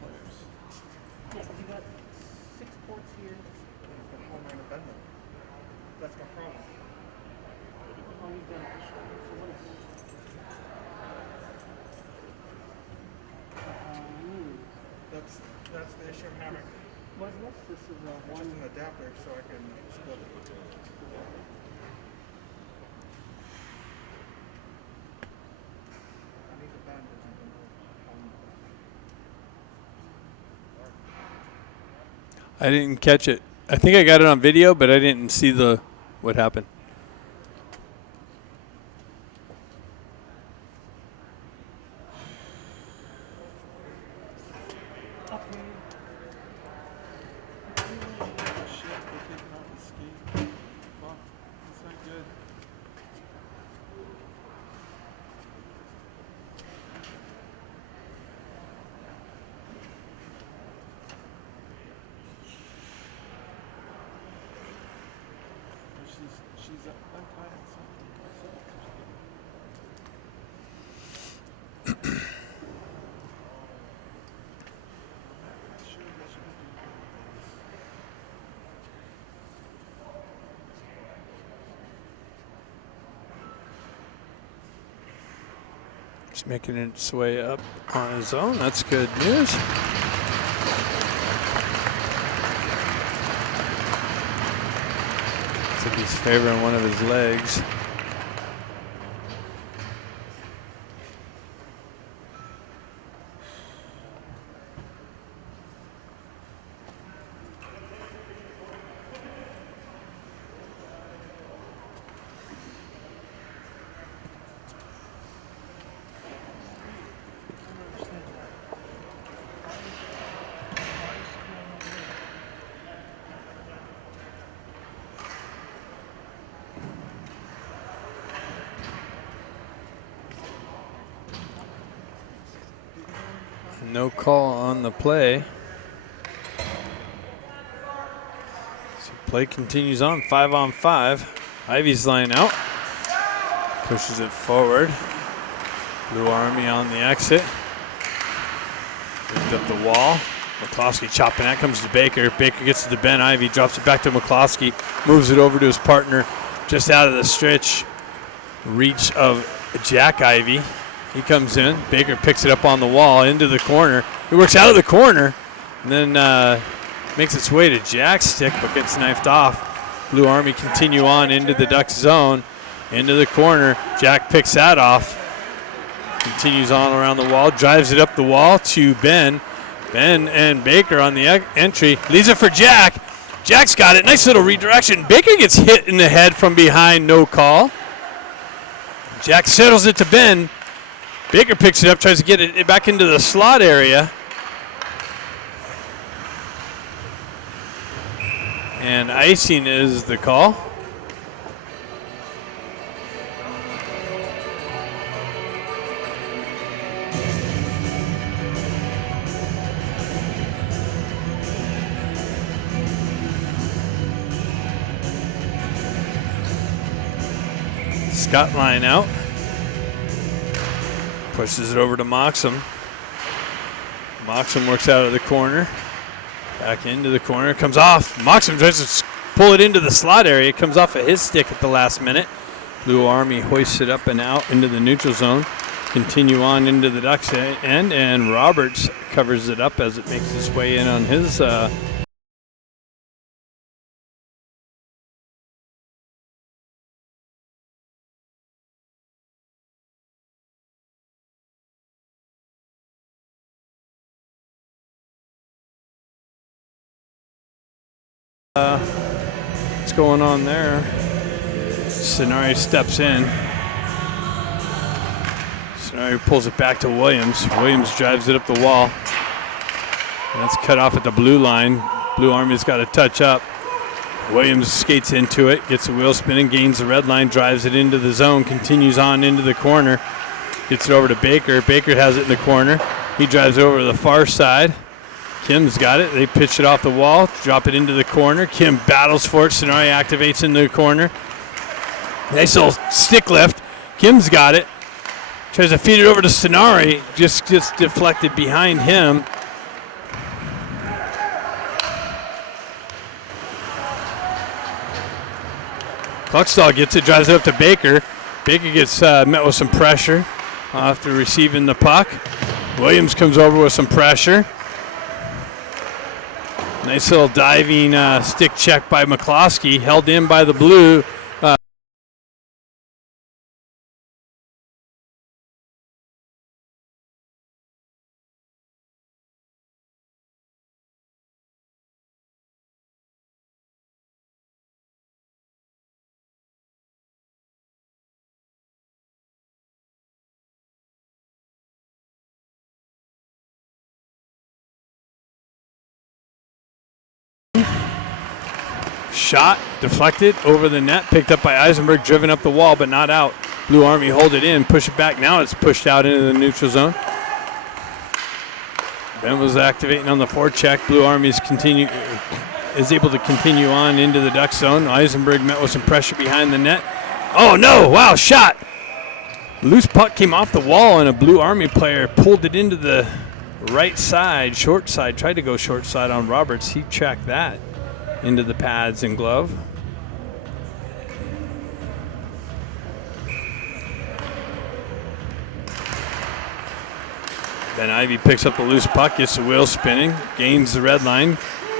Players. Yeah, you got 6 ports here. The home run of Bendel. That's my problem. Oh, you've got it. So what is this? That's the issue I'm having. What is this? This is a Just one. an adapter so I can split it. I need the bend and I don't know how. I didn't catch it. I think I got it on video, but I didn't see what happened. Shit, they're taking out the ski. Fuck, it's not good. She's untied something. Just making its way up on his own. That's good news. Looks like he's favoring one of his legs. No call on the play. So play continues on, 5-on-5. Ivy's line out. Pushes it forward. Blue Army on the exit. Picked up the wall. McCloskey chopping that, comes to Baker. Baker gets to the Ben Ivy, drops it back to McCloskey, moves it over to his partner just out of the stretch reach of Jack Ivy. He comes in. Baker picks it up on the wall into the corner. He works out of the corner and then makes its way to Jack's stick, but gets knifed off. Blue Army continue on into the Ducks zone, into the corner. Jack picks that off. Continues on around the wall, drives it up the wall to Ben. Ben and Baker on the entry. Leaves it for Jack. Jack's got it. Nice little redirection. Baker gets hit in the head from behind. No call. Jack settles it to Ben. Baker picks it up, tries to get it back into the slot area. And icing is the call. Scott line out. Pushes it over to Moxham. Moxham works out of the corner. Back into the corner. Comes off. Moxham tries to pull it into the slot area. It comes off of his stick at the last minute. Blue Army hoists it up and out into the neutral zone. Continue on into the Ducks end, and Roberts covers it up as it makes its way in on his what's going on there? Sonari steps in. Sonari pulls it back to Williams. Williams drives it up the wall. And that's cut off at the blue line. Blue Army's got to touch up. Williams skates into it, gets the wheel spinning, gains the red line, drives it into the zone, continues on into the corner. Gets it over to Baker. Baker has it in the corner. He drives it over to the far side. Kim's got it. They pitch it off the wall, drop it into the corner. Kim battles for it. Sonari activates in the corner. Nice little stick lift. Kim's got it. Tries to feed it over to Sonari. Just gets deflected behind him. Cluckstall gets it, drives it up to Baker. Baker gets met with some pressure after receiving the puck. Williams comes over with some pressure. Nice little diving stick check by McCloskey, held in by the blue. Shot, deflected, over the net, picked up by Eisenberg, driven up the wall, but not out. Blue Army hold it in, push it back. Now it's pushed out into the neutral zone. Ben was activating on the forecheck. Blue Army is able to continue on into the Duck zone. Eisenberg met with some pressure behind the net. Oh no, wow, shot. Loose puck came off the wall and a Blue Army player pulled it into the right side, short side, tried to go short side on Roberts. He tracked that into the pads and glove. Then Ivy picks up the loose puck, gets the wheel spinning, gains the red line,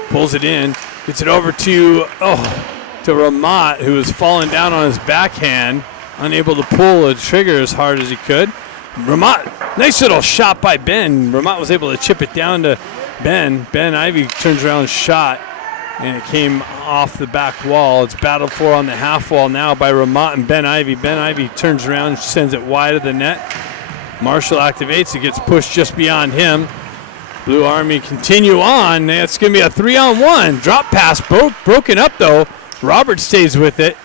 pulls it in, gets it over to Ramat, who was falling down on his backhand, unable to pull the trigger as hard as he could. Ramat, nice little shot by Ben. Ramat was able to chip it down to Ben. Ben Ivy turns around, shot, and it came off the back wall. It's battled for on the half wall now by Ramat and Ben Ivy. Ben Ivy turns around, sends it wide of the net. Marshall activates. It gets pushed just beyond him. Blue Army continue on. It's going to be a 3-on-1. Drop pass broken up, though. Robert stays with it.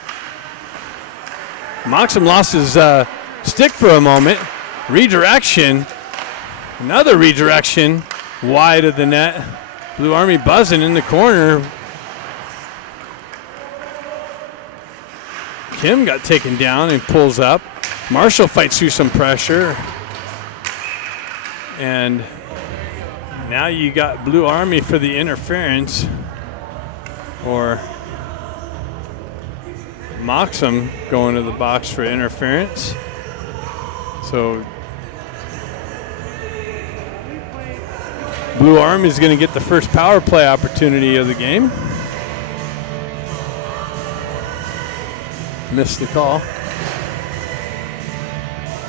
Moxham lost his stick for a moment. Redirection. Another redirection wide of the net. Blue Army buzzing in the corner. Kim got taken down and pulls up. Marshall fights through some pressure. And now you got Blue Army for the interference. Or Moxham going to the box for interference. So Blue Army is going to get the first power play opportunity of the game. Missed the call.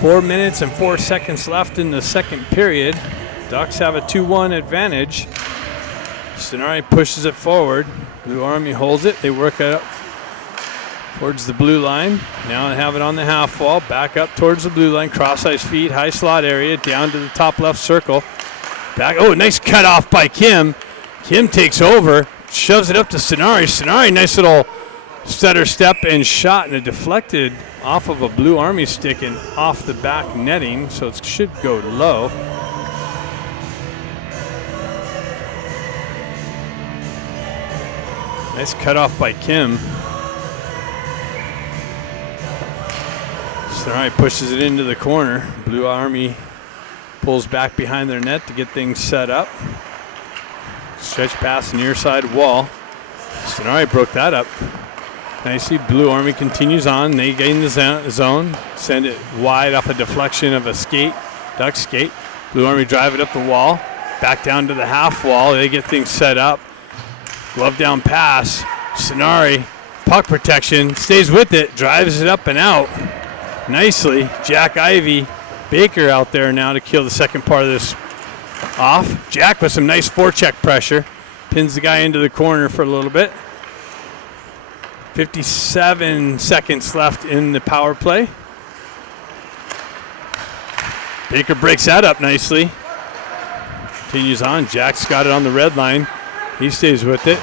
4 minutes and 4 seconds left in the second period. Ducks have a 2-1 advantage. Sonari pushes it forward. Blue Army holds it. They work it up towards the blue line. Now they have it on the half wall. Back up towards the blue line. Cross-ice feed, high slot area, down to the top left circle. Back. Oh, nice cut off by Kim. Kim takes over, shoves it up to Sonari. Sonari, nice little stutter step and shot, and it deflected off of a Blue Army stick and off the back netting, so it should go low. Nice cut off by Kim. Sonari pushes it into the corner. Blue Army pulls back behind their net to get things set up. Stretch pass near side wall. Sonari broke that up nicely. Blue Army continues on. They gain the zone. Send it wide off a deflection of a skate, duck skate. Blue Army drive it up the wall. Back down to the half wall. They get things set up. Glove down pass. Sonari, puck protection, stays with it, drives it up and out. Nicely. Jack Ivy, Baker out there now to kill the second part of this off. Jack with some nice forecheck pressure. Pins the guy into the corner for a little bit. 57 seconds left in the power play. Baker breaks that up nicely. Continues on. Jack's got it on the red line. He stays with it.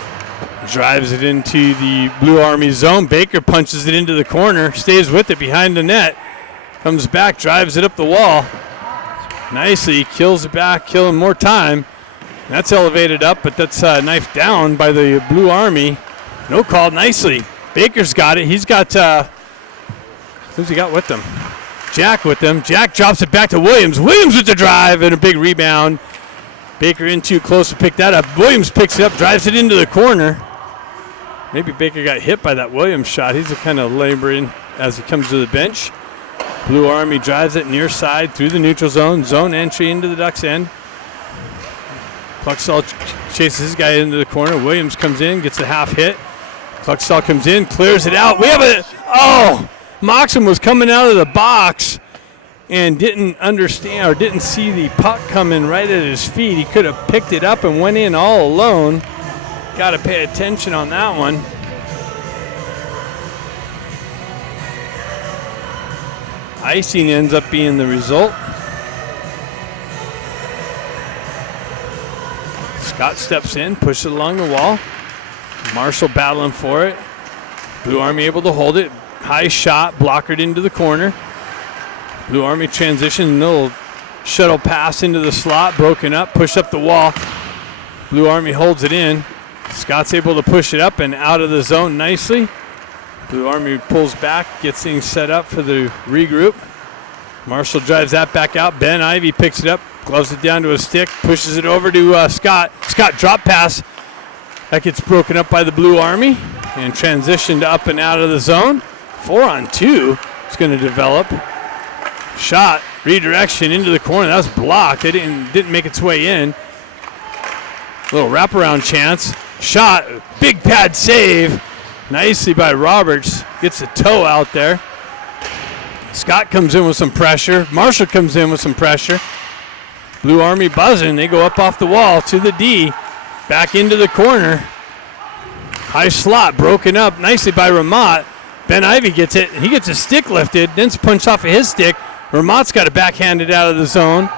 Drives it into the Blue Army zone. Baker punches it into the corner. Stays with it behind the net. Comes back, drives it up the wall. Nicely. Kills it back, killing more time. That's elevated up, but that's knifed down by the Blue Army. No call, nicely. Baker's got it. He's got, who's he got with him? Jack with him. Jack drops it back to Williams. Williams with the drive and a big rebound. Baker in too close to pick that up. Williams picks it up, drives it into the corner. Maybe Baker got hit by that Williams shot. He's kind of laboring as he comes to the bench. Blue Army drives it near side through the neutral zone. Zone entry into the Ducks end. Cluxall chases his guy into the corner. Williams comes in, gets a half hit. Cluxall comes in, clears it out. We have a, Moxon was coming out of the box and didn't understand or didn't see the puck coming right at his feet. He could have picked it up and went in all alone. Got to pay attention on that one. Icing ends up being the result. Scott steps in, pushes it along the wall. Marshall battling for it. Blue Army able to hold it. High shot, blockered into the corner. Blue Army transition, little shuttle pass into the slot, broken up, pushed up the wall. Blue Army holds it in. Scott's able to push it up and out of the zone nicely. Blue Army pulls back, gets things set up for the regroup. Marshall drives that back out. Ben Ivy picks it up, gloves it down to a stick, pushes it over to Scott. Scott drop pass. That gets broken up by the Blue Army and transitioned up and out of the zone. 4-on-2 is going to develop. Shot, redirection into the corner. That was blocked. It didn't make its way in. Little wraparound chance. Shot, big pad save. Nicely by Roberts. Gets the toe out there. Scott comes in with some pressure. Marshall comes in with some pressure. Blue Army buzzing. They go up off the wall to the D. Back into the corner. High slot broken up nicely by Ramat. Ben Ivy gets it. He gets his stick lifted. Then it's punched off of his stick. Ramat's got it backhanded out of the zone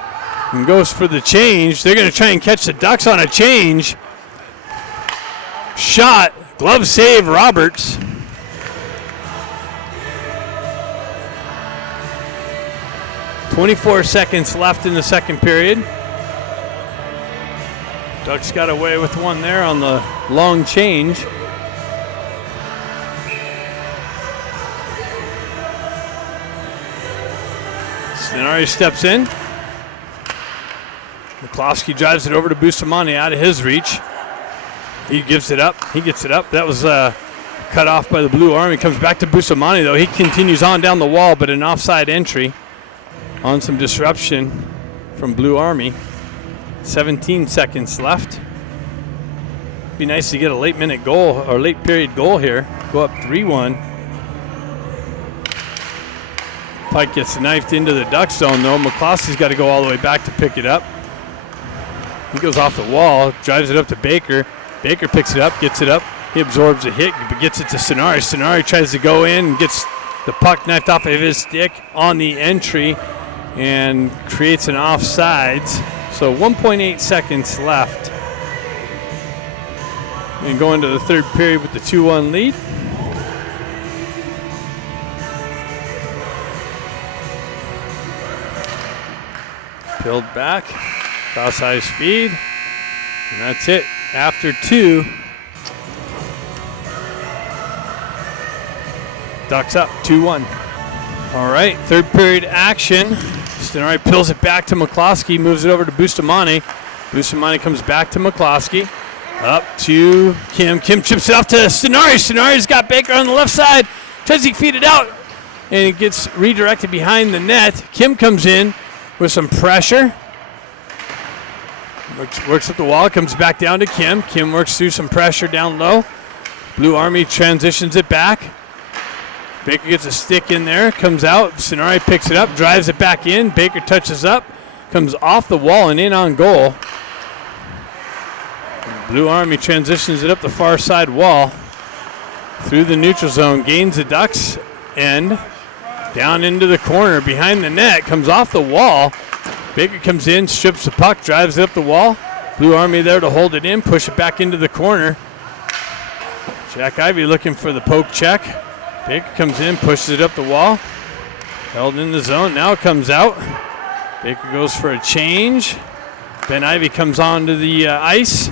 and goes for the change. They're going to try and catch the Ducks on a change. Shot. Glove save, Roberts. .24 seconds left in the second period. Ducks got away with one there on the long change. Sonari steps in. McCloskey drives it over to Bustamante out of his reach. He gives it up. He gets it up. That was cut off by the Blue Army. Comes back to Bustamante, though. He continues on down the wall, but an offside entry on some disruption from Blue Army. 17 seconds left. Be nice to get a late minute goal or late period goal here. Go up 3-1. Pike gets knifed into the Duck zone, though. McCloskey's got to go all the way back to pick it up. He goes off the wall, drives it up to Baker. Baker picks it up, gets it up. He absorbs a hit, but gets it to Sonari. Sonari tries to go in and gets the puck knifed off of his stick on the entry and creates an offsides. So 1.8 seconds left. And go into the third period with the 2-1 lead. Peeled back, cross-ice feed, and that's it. After 2, Ducks up 2-1. All right, third period action. Stenari pulls it back to McCloskey, moves it over to Bustamante. Bustamante comes back to McCloskey. Up to Kim. Kim chips it off to Stenari. Stenari's got Baker on the left side. Tries to feed it out, and it gets redirected behind the net. Kim comes in with some pressure. Works up the wall, comes back down to Kim. Kim works through some pressure down low. Blue Army transitions it back. Baker gets a stick in there, comes out. Stenari picks it up, drives it back in. Baker touches up, comes off the wall and in on goal. Blue Army transitions it up the far side wall. Through the neutral zone, gains the Ducks end. Down into the corner, behind the net, comes off the wall. Baker comes in, strips the puck, drives it up the wall. Blue Army there to hold it in, push it back into the corner. Jack Ivey looking for the poke check. Baker comes in, pushes it up the wall. Held in the zone, now it comes out. Baker goes for a change. Ben Ivey comes onto the ice.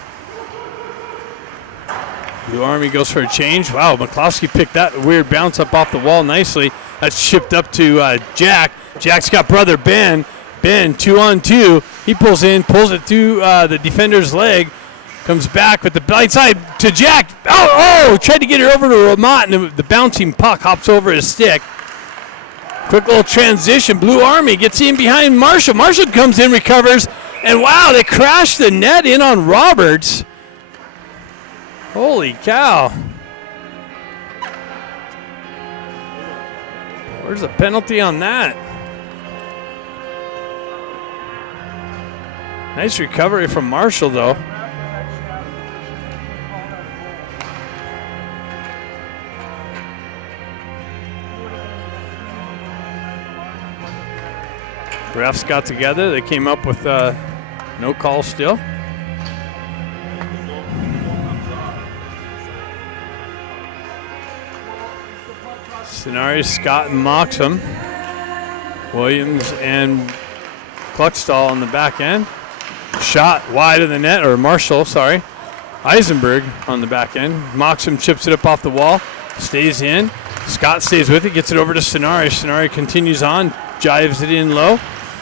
Blue Army goes for a change. Wow, McCloskey picked that weird bounce up off the wall nicely. That's shipped up to Jack. Jack's got brother Ben. Ben, 2-on-2. He pulls in, pulls it through the defender's leg. Comes back with the right side to Jack. Oh, tried to get it over to Ramot, and the bouncing puck hops over his stick. Quick little transition. Blue Army gets in behind Marshall. Marshall comes in, recovers, and wow, they crashed the net in on Roberts. Holy cow. Where's the penalty on that? Nice recovery from Marshall, though. Refs got together. They came up with no call still. Stenari, Scott, and Moxham. Williams and Kluckstall on the back end. Shot wide of the net, or Marshall, sorry. Eisenberg on the back end. Moxham chips it up off the wall. Stays in. Scott stays with it, gets it over to Stenari. Stenari continues on, jives it in low.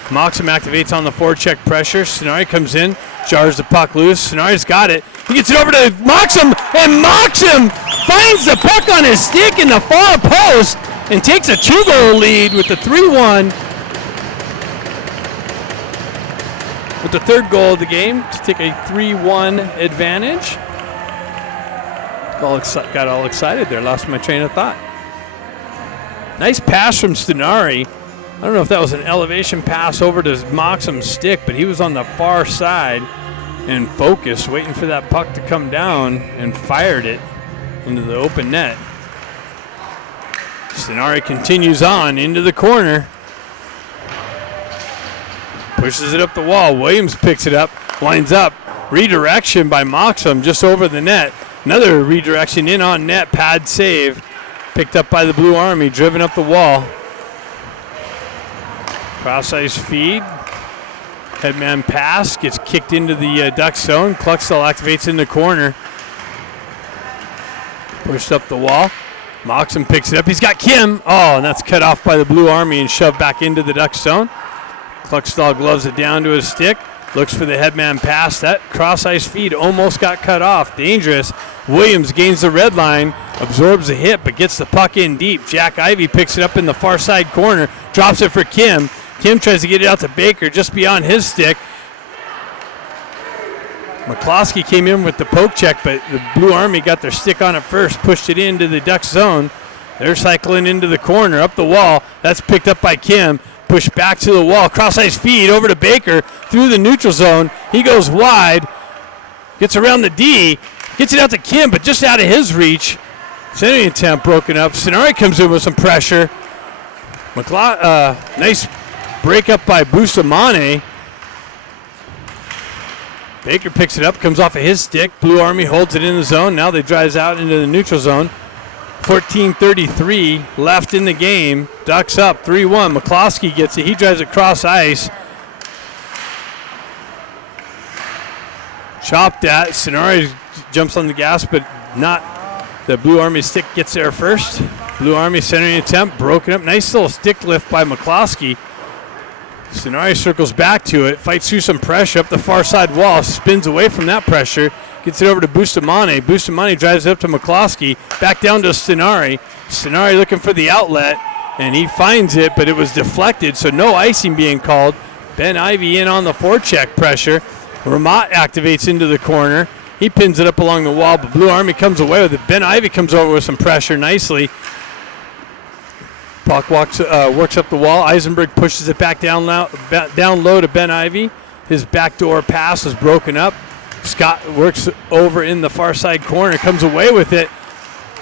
Moxham activates on the forecheck pressure. Stenari comes in, jars the puck loose. Stenari's got it. He gets it over to Moxham, and Moxham finds the puck on his stick in the far post and takes a 2-goal lead with the 3-1. With the third goal of the game to take a 3-1 advantage. Got all excited there, lost my train of thought. Nice pass from Stenari. I don't know if that was an elevation pass over to Moxham's stick, but he was on the far side and focused, waiting for that puck to come down, and fired it into the open net. Stenari continues on into the corner. Pushes it up the wall. Williams picks it up, lines up. Redirection by Moxham just over the net. Another redirection in on net, pad save. Picked up by the Blue Army, driven up the wall. Cross-ice feed. Headman pass, gets kicked into the Duck zone. Kluckstall activates in the corner. Pushed up the wall. Moxham picks it up. He's got Kim. Oh, and that's cut off by the Blue Army and shoved back into the Duck zone. Kluckstall gloves it down to his stick. Looks for the headman pass. That cross-ice feed almost got cut off. Dangerous. Williams gains the red line, absorbs the hit, but gets the puck in deep. Jack Ivey picks it up in the far side corner, drops it for Kim. Kim tries to get it out to Baker just beyond his stick. McCloskey came in with the poke check, but the Blue Army got their stick on it first, pushed it into the Duck zone. They're cycling into the corner, up the wall. That's picked up by Kim. Pushed back to the wall. Cross-ice feed over to Baker through the neutral zone. He goes wide, gets around the D, gets it out to Kim, but just out of his reach. Centering attempt broken up. Stenari comes in with some pressure. Nice break up by Bustamante. Baker picks it up, comes off of his stick. Blue Army holds it in the zone. Now they drives out into the neutral zone. 14:33 left in the game. Ducks up 3-1. McCloskey gets it. He drives it cross ice. Chopped at. Stenari jumps on the gas, but not. The Blue Army stick gets there first. Blue Army centering attempt, broken up. Nice little stick lift by McCloskey. Stenari circles back to it, fights through some pressure up the far side wall, spins away from that pressure, gets it over to Bustamante. Bustamante drives it up to McCloskey, back down to Stenari. Stenari looking for the outlet, and he finds it, but it was deflected, so no icing being called. Ben Ivy in on the forecheck pressure. Ramat activates into the corner. He pins it up along the wall, but Blue Army comes away with it. Ben Ivy comes over with some pressure nicely. Puck works up the wall. Eisenberg pushes it back down low to Ben Ivy. His backdoor pass is broken up. Scott works over in the far side corner, comes away with it.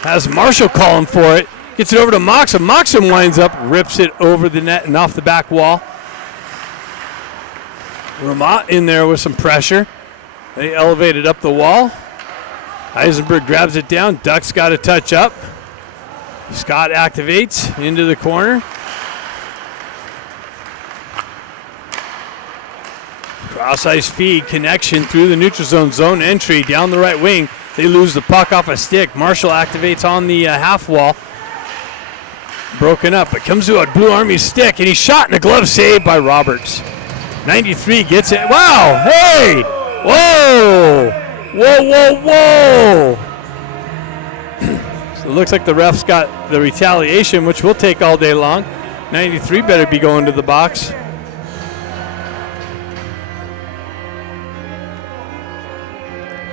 Has Marshall calling for it. Gets it over to Moxham. Moxham winds up, rips it over the net and off the back wall. Ramat in there with some pressure. They elevated up the wall. Eisenberg grabs it down. Ducks got a touch up. Scott activates into the corner. Cross ice feed connection through the neutral zone entry down the right wing. They lose the puck off a stick. Marshall activates on the half wall. Broken up. It comes to a Blue Army stick, and he's shot in a glove save by Roberts. 93 gets it. Wow! Hey! Whoa! Whoa, whoa, whoa! So it looks like the refs got the retaliation, which we'll take all day long. 93 better be going to the box.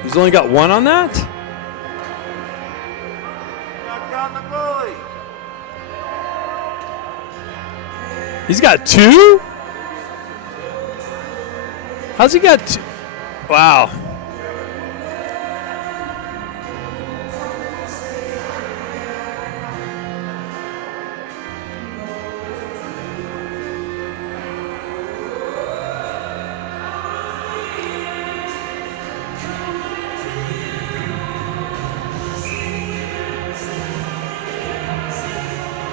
He's only got one on that? Knock down the goalie. He's got two? How's he got two? Wow.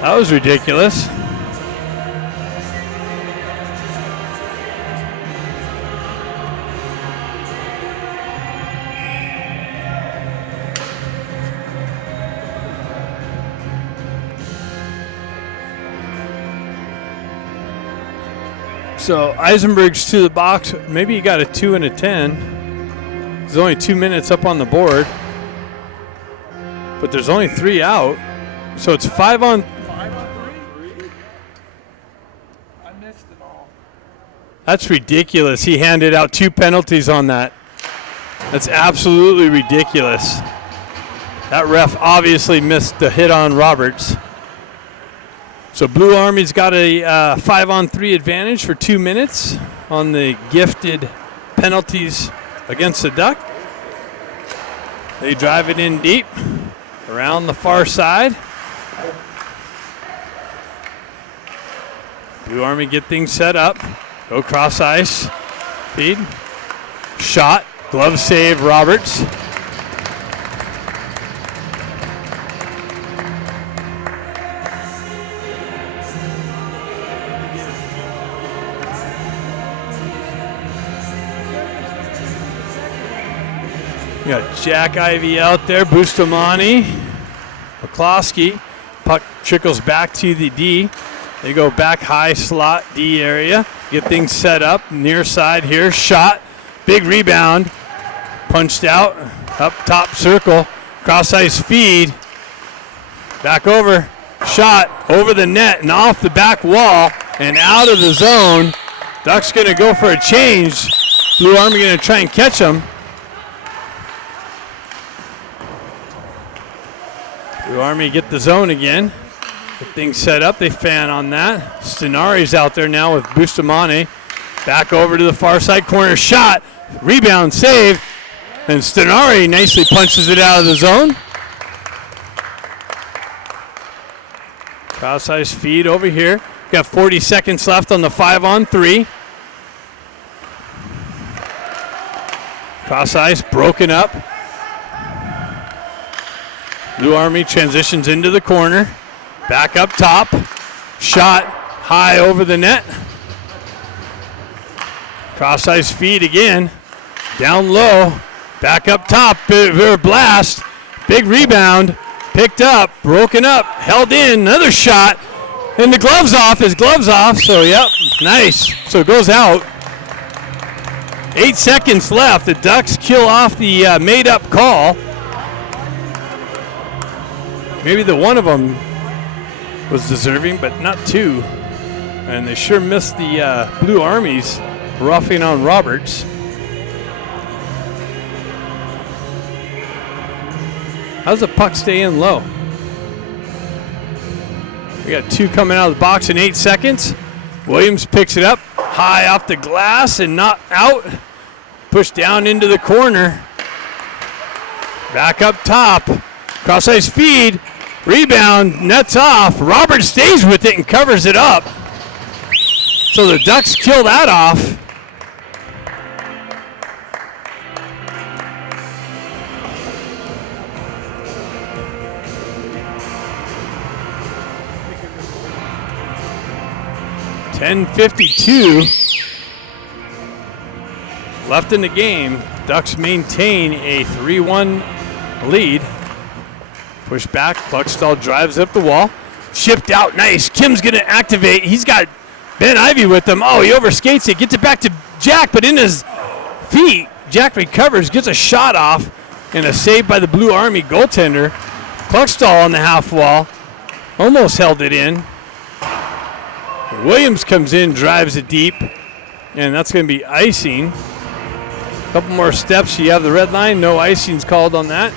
That was ridiculous. So Eisenberg's to the box. Maybe he got a 2 and a 10. There's only 2 minutes up on the board. But there's only 3 out. So it's 5 on. 5 on 3? I missed it all. That's ridiculous. He handed out 2 penalties on that. That's absolutely ridiculous. That ref obviously missed the hit on Roberts. So Blue Army's got a 5-on-3 advantage for 2 minutes on the gifted penalties against the Duck. They drive it in deep around the far side. Blue Army get things set up. Go cross ice. Feed. Shot. Glove save Roberts. We got Jack Ivy out there, Bustamante, McCloskey. Puck trickles back to the D. They go back high slot D area. Get things set up. Near side here, shot. Big rebound. Punched out. Up top circle. Cross ice feed. Back over. Shot over the net and off the back wall and out of the zone. Ducks going to go for a change. Blue Army going to try and catch them. Blue Army get the zone again. Get things set up. They fan on that. Stenari's out there now with Bustamante. Back over to the far side corner. Shot. Rebound save. And Stenari nicely punches it out of the zone. Cross ice feed over here. Got 40 seconds left on the 5-on-3. Cross ice broken up. Blue Army transitions into the corner. Back up top. Shot high over the net. Cross ice feed again. Down low. Back up top. Blast. Big rebound. picked up, broken up, held in, another shot, and the glove's off. His glove's off, so yep, nice. So it goes out. 8 seconds left. The Ducks kill off the made-up call. Maybe the one of them was deserving, but not two. And they sure missed the Blue Armies roughing on Roberts. How's the puck stay in low? We got two coming out of the box in 8 seconds. Williams picks it up high off the glass and not out. Pushed down into the corner. Back up top. Cross ice feed. Rebound. Nets off. Roberts stays with it and covers it up. So the Ducks kill that off. .10:52 left in the game. Ducks maintain a 3-1 lead. Push back. Cluckstall drives up the wall. Shipped out. Nice. Kim's going to activate. He's got Ben Ivy with him. Oh, he overskates it. Gets it back to Jack, but in his feet. Jack recovers. Gets a shot off. And a save by the Blue Army goaltender. Cluckstall on the half wall. Almost held it in. Williams comes in, drives it deep, and that's going to be icing. A couple more steps, you have the red line. No icing's called on that.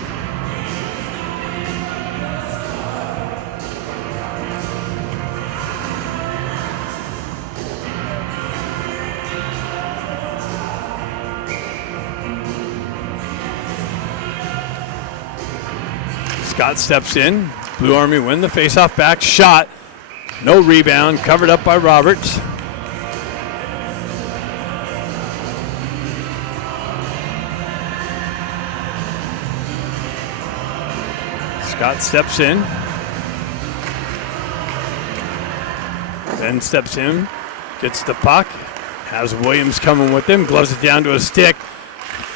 Scott steps in. Blue Army win the faceoff back. Shot. No rebound, covered up by Roberts. Scott steps in. Then steps in, gets the puck, has Williams coming with him, gloves it down to a stick.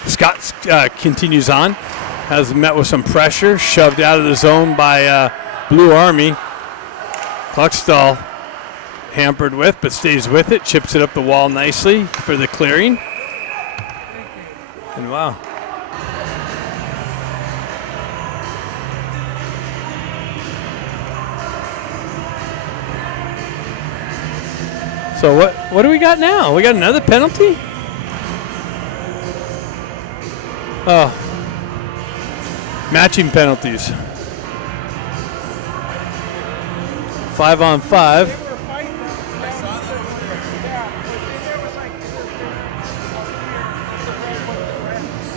Scott continues on, has met with some pressure, shoved out of the zone by Blue Army. Cluckstall hampered with, but stays with it, chips it up the wall nicely for the clearing. And wow. So what do we got now? We got another penalty? Oh. Matching penalties. 5-on-5.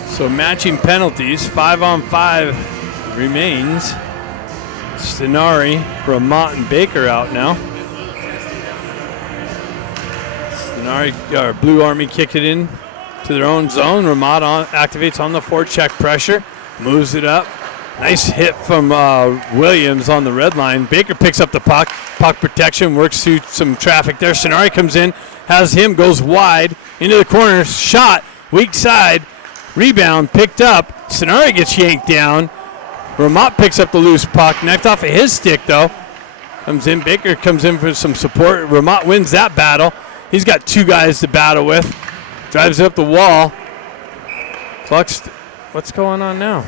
So matching penalties, 5-on-5 remains. Stenari, Ramont, and Baker out now. Stenari, Blue Army kick it in to their own zone. Ramont activates on the forecheck pressure, moves it up. Nice hit from Williams on the red line. Baker picks up the puck. Puck protection, works through some traffic there. Stenari comes in, has him, goes wide, into the corner, shot, weak side, rebound, picked up. Stenari gets yanked down. Ramont picks up the loose puck, knocked off of his stick though. Comes in, Baker comes in for some support. Ramont wins that battle. He's got two guys to battle with. Drives up the wall. What's going on now?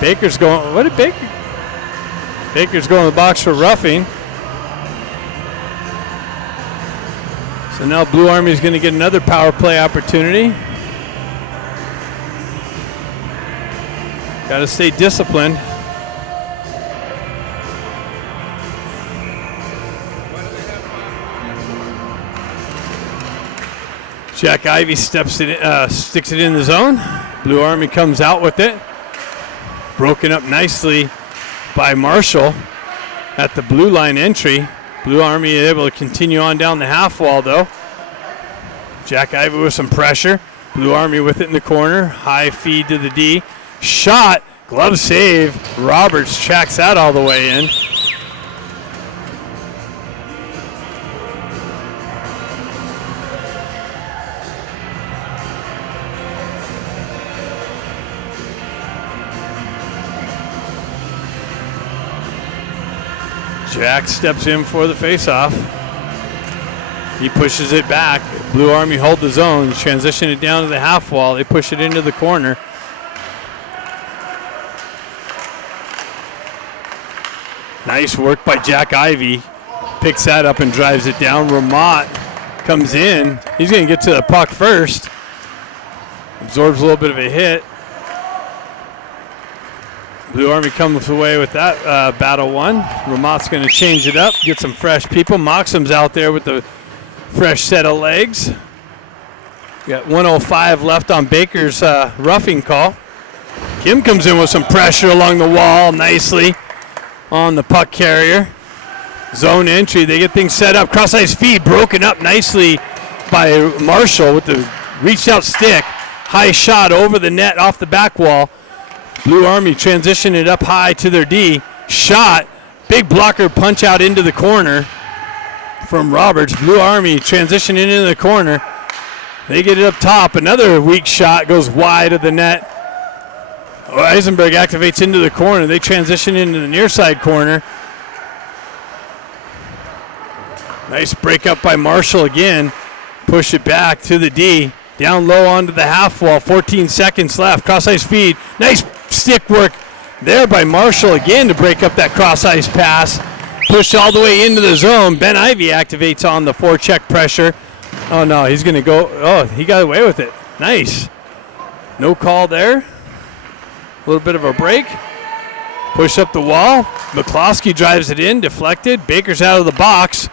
Baker's going, what did Baker? Baker's going to the box for roughing. So now Blue Army is going to get another power play opportunity. Got to stay disciplined. Jack Ivy sticks it in the zone. Blue Army comes out with it. Broken up nicely by Marshall at the blue line entry. Blue Army able to continue on down the half wall though. Jack Ivy with some pressure. Blue Army with it in the corner. High feed to the D. Shot. Glove save. Roberts tracks that all the way in. Jack steps in for the faceoff. He pushes it back. Blue Army hold the zone. Transition it down to the half wall. They push it into the corner. Nice work by Jack Ivy. Picks that up and drives it down. Ramat comes in. He's going to get to the puck first. Absorbs a little bit of a hit. Blue Army comes away with that battle one. Ramat's going to change it up, get some fresh people. Moxham's out there with the fresh set of legs. We got 1:05 left on Baker's roughing call. Kim comes in with some pressure along the wall nicely on the puck carrier. Zone entry, they get things set up. Cross ice feed broken up nicely by Marshall with the reached out stick. High shot over the net off the back wall. Blue Army transition it up high to their D. Shot, big blocker punch out into the corner from Roberts. Blue Army transition into the corner. They get it up top. Another weak shot goes wide of the net. Eisenberg activates into the corner. They transition into the near side corner. Nice break up by Marshall again. Push it back to the D. Down low onto the half wall. 14 seconds left. Cross ice feed. Nice stick work there by Marshall again to break up that cross ice pass. Pushed all the way into the zone. Ben Ivy activates on the forecheck pressure. Oh no, he's going to go. Oh, he got away with it. Nice. No call there. A little bit of a break. Push up the wall. McCloskey drives it in. Deflected. Baker's out of the box.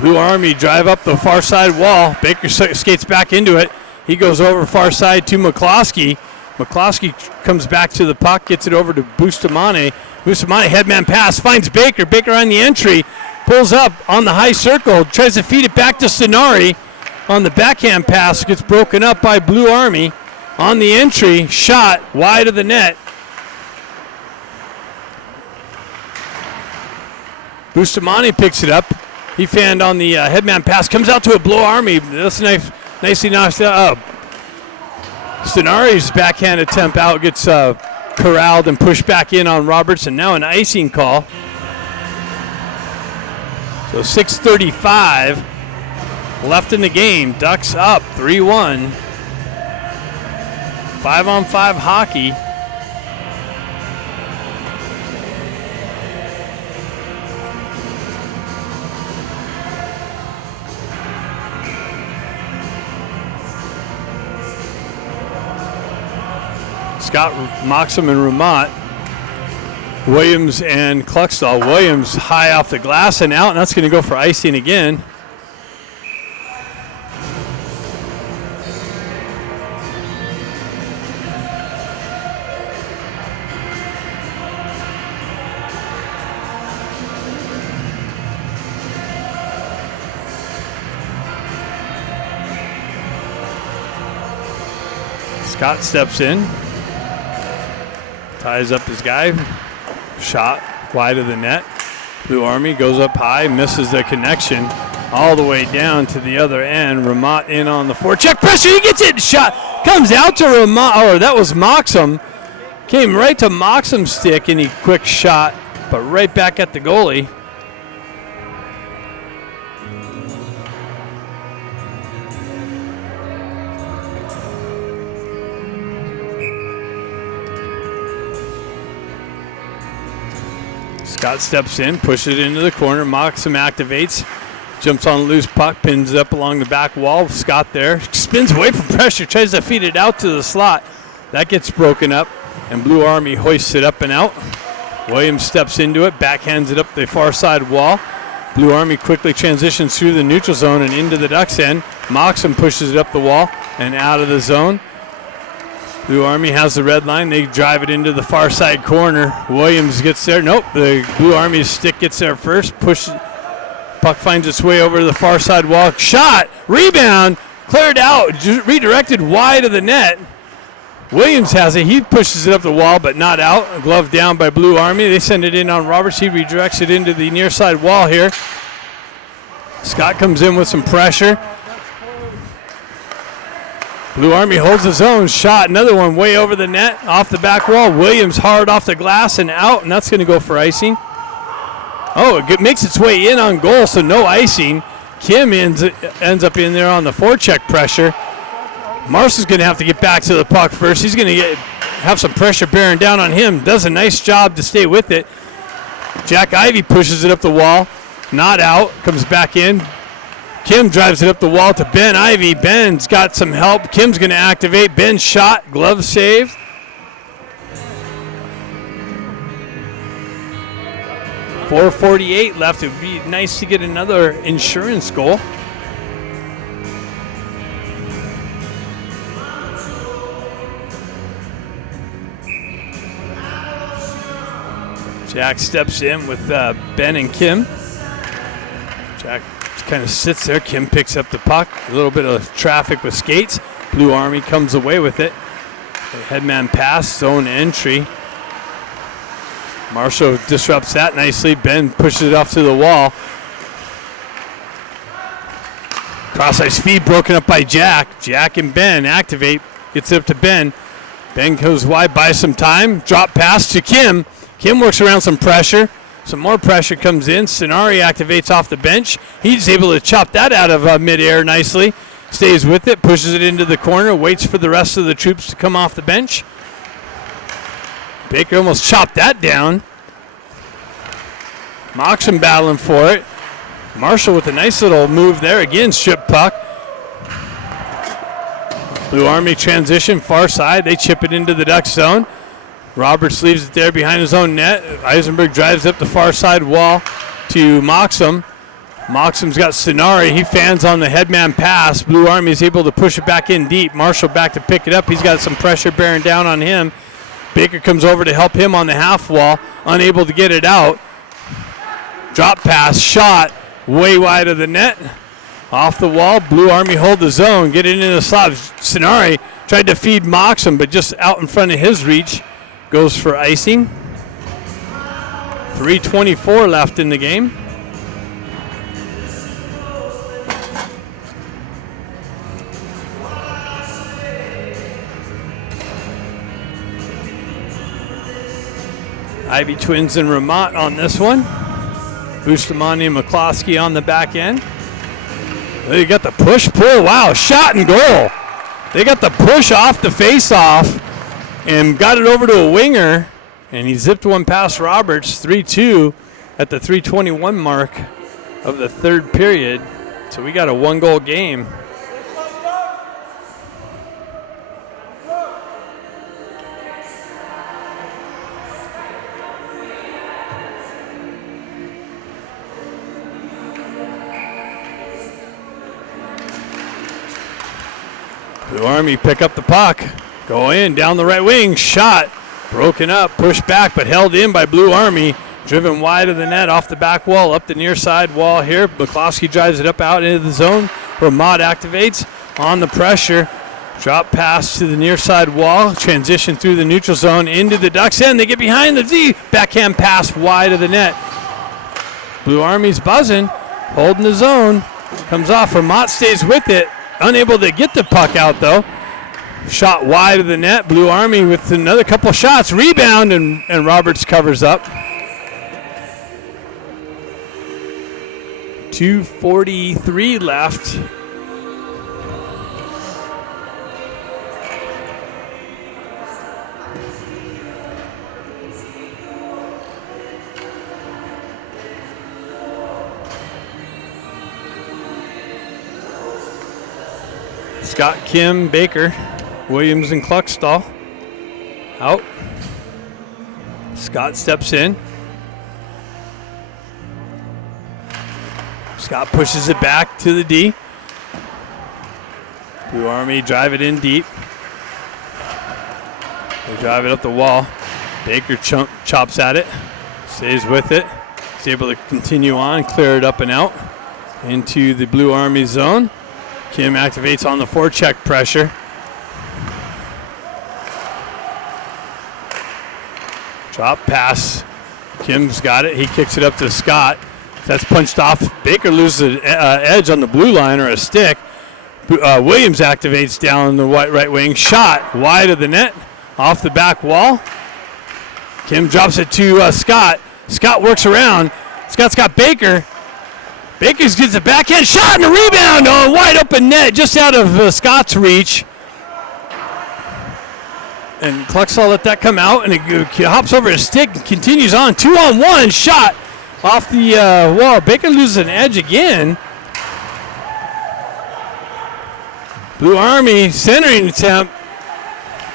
Blue Army drive up the far side wall. Baker skates back into it. He goes over far side to McCloskey. McCloskey comes back to the puck, gets it over to Bustamante. Bustamante, headman pass, finds Baker. Baker on the entry, pulls up on the high circle, tries to feed it back to Stenari. On the backhand pass, gets broken up by Blue Army. On the entry, shot wide of the net. Bustamante picks it up. He fanned on the headman pass, comes out to a Blue Army. That's nicely knocked out. Stenari's backhand attempt out gets corralled and pushed back in on Roberts, and now an icing call. So 6:35 left in the game. Ducks up 3-1. 5-on-5 hockey. Scott, Moxham, and Ramat. Williams and Kluckstall. Williams high off the glass and out, and that's going to go for icing again. Scott steps in. Ties up his guy. Shot wide of the net. Blue Army goes up high, misses the connection all the way down to the other end. Ramat in on the forecheck pressure. He gets it. Shot comes out to Ramat. Oh, that was Moxham. Came right to Moxham's stick, and he quick shot, but right back at the goalie. Scott steps in, pushes it into the corner. Moxham activates, jumps on a loose puck, pins it up along the back wall. Scott there, spins away from pressure, tries to feed it out to the slot. That gets broken up, and Blue Army hoists it up and out. Williams steps into it, backhands it up the far side wall. Blue Army quickly transitions through the neutral zone and into the Ducks end. Moxham pushes it up the wall and out of the zone. Blue Army has the red line. They drive it into the far side corner. Williams gets there. Nope, the Blue Army's stick gets there first. Puck finds its way over to the far side wall. Shot, rebound, cleared out, redirected wide of the net. Williams has it. He pushes it up the wall, but not out. A glove down by Blue Army. They send it in on Roberts. He redirects it into the near side wall here. Scott comes in with some pressure. Blue Army holds his own. Shot, another one way over the net, off the back wall. Williams hard off the glass and out, and that's going to go for icing. Oh, it makes its way in on goal, so no icing. Kim ends up in there on the forecheck pressure. Marshall's going to have to get back to the puck first. He's going to have some pressure bearing down on him. Does a nice job to stay with it. Jack Ivey pushes it up the wall. Not out. Comes back in. Kim drives it up the wall to Ben Ivey. Ben's got some help. Kim's going to activate. Ben's shot. Glove save. .448 left. It would be nice to get another insurance goal. Jack steps in with Ben and Kim. Jack kind of sits there. Kim picks up the puck. A little bit of traffic with skates. Blue Army comes away with it. Headman pass, zone entry. Marshall disrupts that nicely. Ben pushes it off to the wall. Cross ice feed broken up by Jack. Jack and Ben activate. Gets it up to Ben. Ben goes wide, buys some time. Drop pass to Kim. Kim works around some pressure. Some more pressure comes in. Sinari activates off the bench. He's able to chop that out of midair nicely. Stays with it, pushes it into the corner, waits for the rest of the troops to come off the bench. Baker almost chopped that down. Moxham battling for it. Marshall with a nice little move there. Again, strip puck. Blue Army transition, far side. They chip it into the Duck zone. Roberts leaves it there behind his own net. Eisenberg drives up the far side wall to Moxham. Moxham's got Sinari. He fans on the headman pass. Blue Army is able to push it back in deep. Marshall back to pick it up. He's got some pressure bearing down on him. Baker comes over to help him on the half wall. Unable to get it out. Drop pass, shot, way wide of the net. Off the wall. Blue Army hold the zone. Get it into the slot. Sinari tried to feed Moxham, but just out in front of his reach. Goes for icing. 3:24 left in the game. Ivy Twins and Ramat on this one. Bustamante and McCloskey on the back end. They got the push-pull. Wow, shot and goal. They got the push off the face-off and got it over to a winger, and he zipped one past Roberts, 3-2 at the 3:21 mark of the third period. So we got a one-goal game. Blue Army pick up the puck. Go in, down the right wing, shot, broken up, pushed back, but held in by Blue Army. Driven wide of the net, off the back wall, up the near side wall here. McCloskey drives it up out into the zone. Ramad activates on the pressure. Drop pass to the near side wall. Transition through the neutral zone into the Ducks end. They get behind the D. Backhand pass wide of the net. Blue Army's buzzing, holding the zone. Comes off. Ramad stays with it. Unable to get the puck out though. Shot wide of the net. Blue Army with another couple shots. Rebound, and Roberts covers up. 2:43 left. Scott, Kim, Baker, Williams, and Kluckstall out. Scott steps in. Scott pushes it back to the D. Blue Army drive it in deep. They drive it up the wall. Baker chops at it, stays with it. He's able to continue on, clear it up and out into the Blue Army zone. Kim activates on the forecheck pressure. Drop pass. Kim's got it. He kicks it up to Scott. That's punched off. Baker loses an edge on the blue line or a stick. Williams activates down the right wing. Shot wide of the net. Off the back wall. Kim drops it to Scott. Scott works around. Scott's got Baker. Baker's gets a backhand shot and a rebound. Oh, wide open net just out of Scott's reach. And Cluxall let that come out, and it hops over his stick and continues on. 2-on-1 shot off the wall. Baker loses an edge again. Blue Army centering attempt.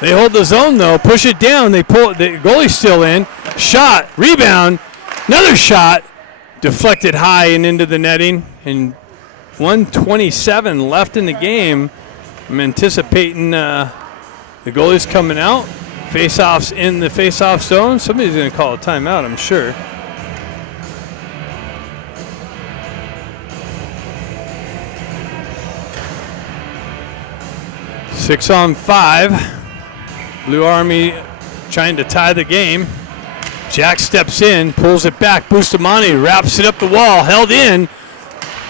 They hold the zone though, push it down. They pull it. The goalie's still in. Shot, rebound, another shot, deflected high and into the netting. And 1:27 left in the game. I'm anticipating the goalie's coming out. Face-offs in the face-off zone. Somebody's going to call a timeout, I'm sure. Six on 5. Blue Army trying to tie the game. Jack steps in, pulls it back. Bustamante wraps it up the wall, held in.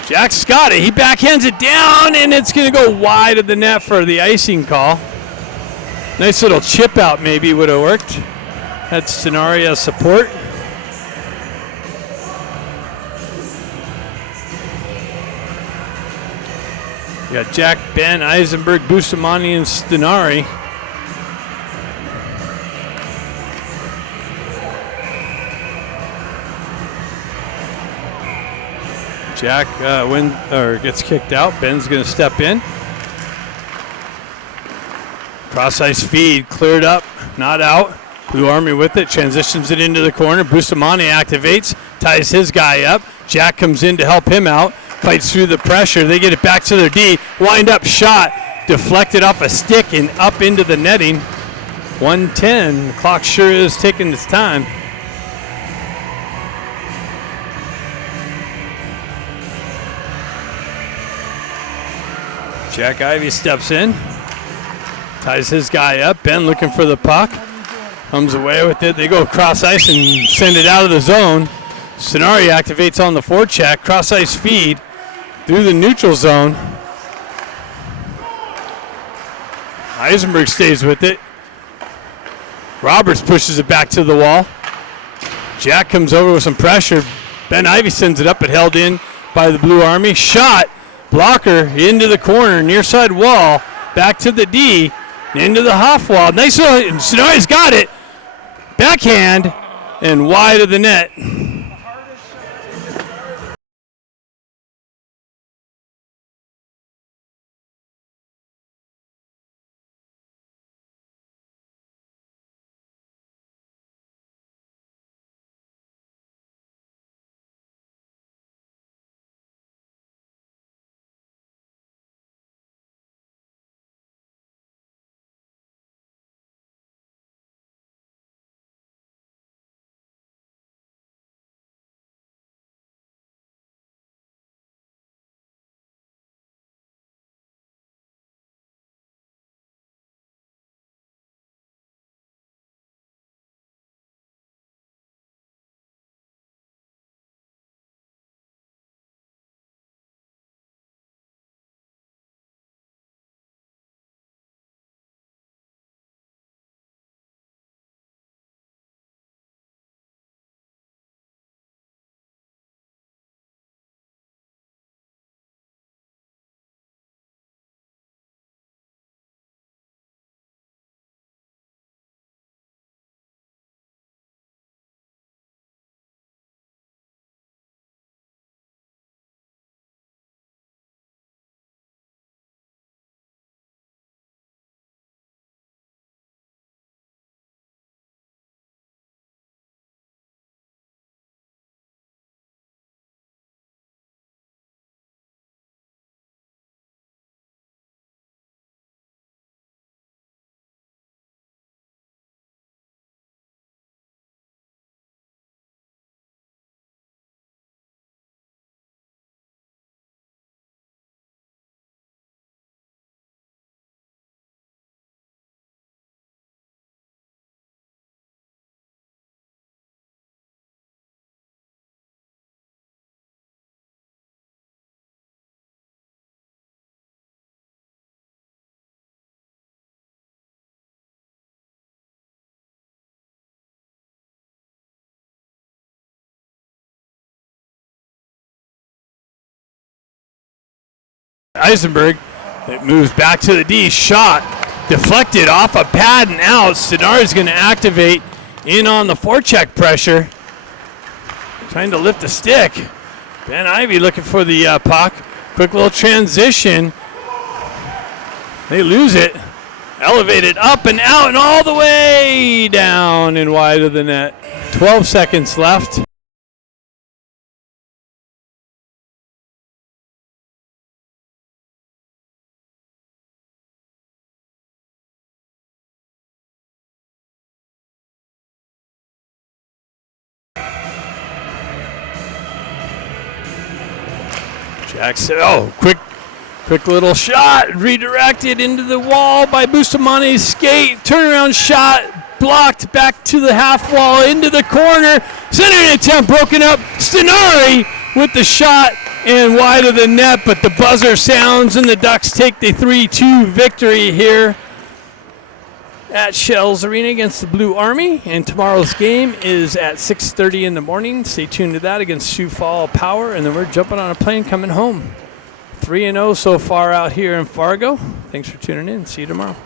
Jack's got it. He backhands it down, and it's going to go wide of the net for the icing call. Nice little chip out maybe would have worked. Had Stenari as support. You got Jack, Ben, Eisenberg, Bustamante, and Stenari. Jack gets kicked out. Ben's going to step in. Cross ice feed cleared up, not out. Blue Army with it, transitions it into the corner. Bustamante activates, ties his guy up. Jack comes in to help him out. Fights through the pressure. They get it back to their D. Wind up shot. Deflected off a stick and up into the netting. 1:10. The clock sure is taking its time. Jack Ivey steps in. Ties his guy up. Ben looking for the puck. Comes away with it. They go cross ice and send it out of the zone. Stenari activates on the forecheck. Cross ice feed through the neutral zone. Eisenberg stays with it. Roberts pushes it back to the wall. Jack comes over with some pressure. Ben Ivey sends it up, but held in by the Blue Army. Shot. Blocker into the corner, near side wall. Back to the D. Into the half wall. Nice little. Stenari's got it. Backhand and wide of the net. Eisenberg. It moves back to the D. Shot deflected off a pad and out. Stenard is going to activate in on the forecheck pressure. Trying to lift the stick. Ben Ivy looking for the puck. Quick little transition. They lose it. Elevated up and out and all the way down and wide of the net. 12 seconds left. Jackson, quick little shot, redirected into the wall by Bustamante's skate, turnaround shot, blocked back to the half wall, into the corner, centering attempt broken up, Stenari with the shot and wide of the net, but the buzzer sounds and the Ducks take the 3-2 victory here at Shells Arena against the Blue Army, and tomorrow's game is at 6:30 in the morning. Stay tuned to that against Sioux Falls Power, and then we're jumping on a plane coming home. 3-0 so far out here in Fargo. Thanks for tuning in. See you tomorrow.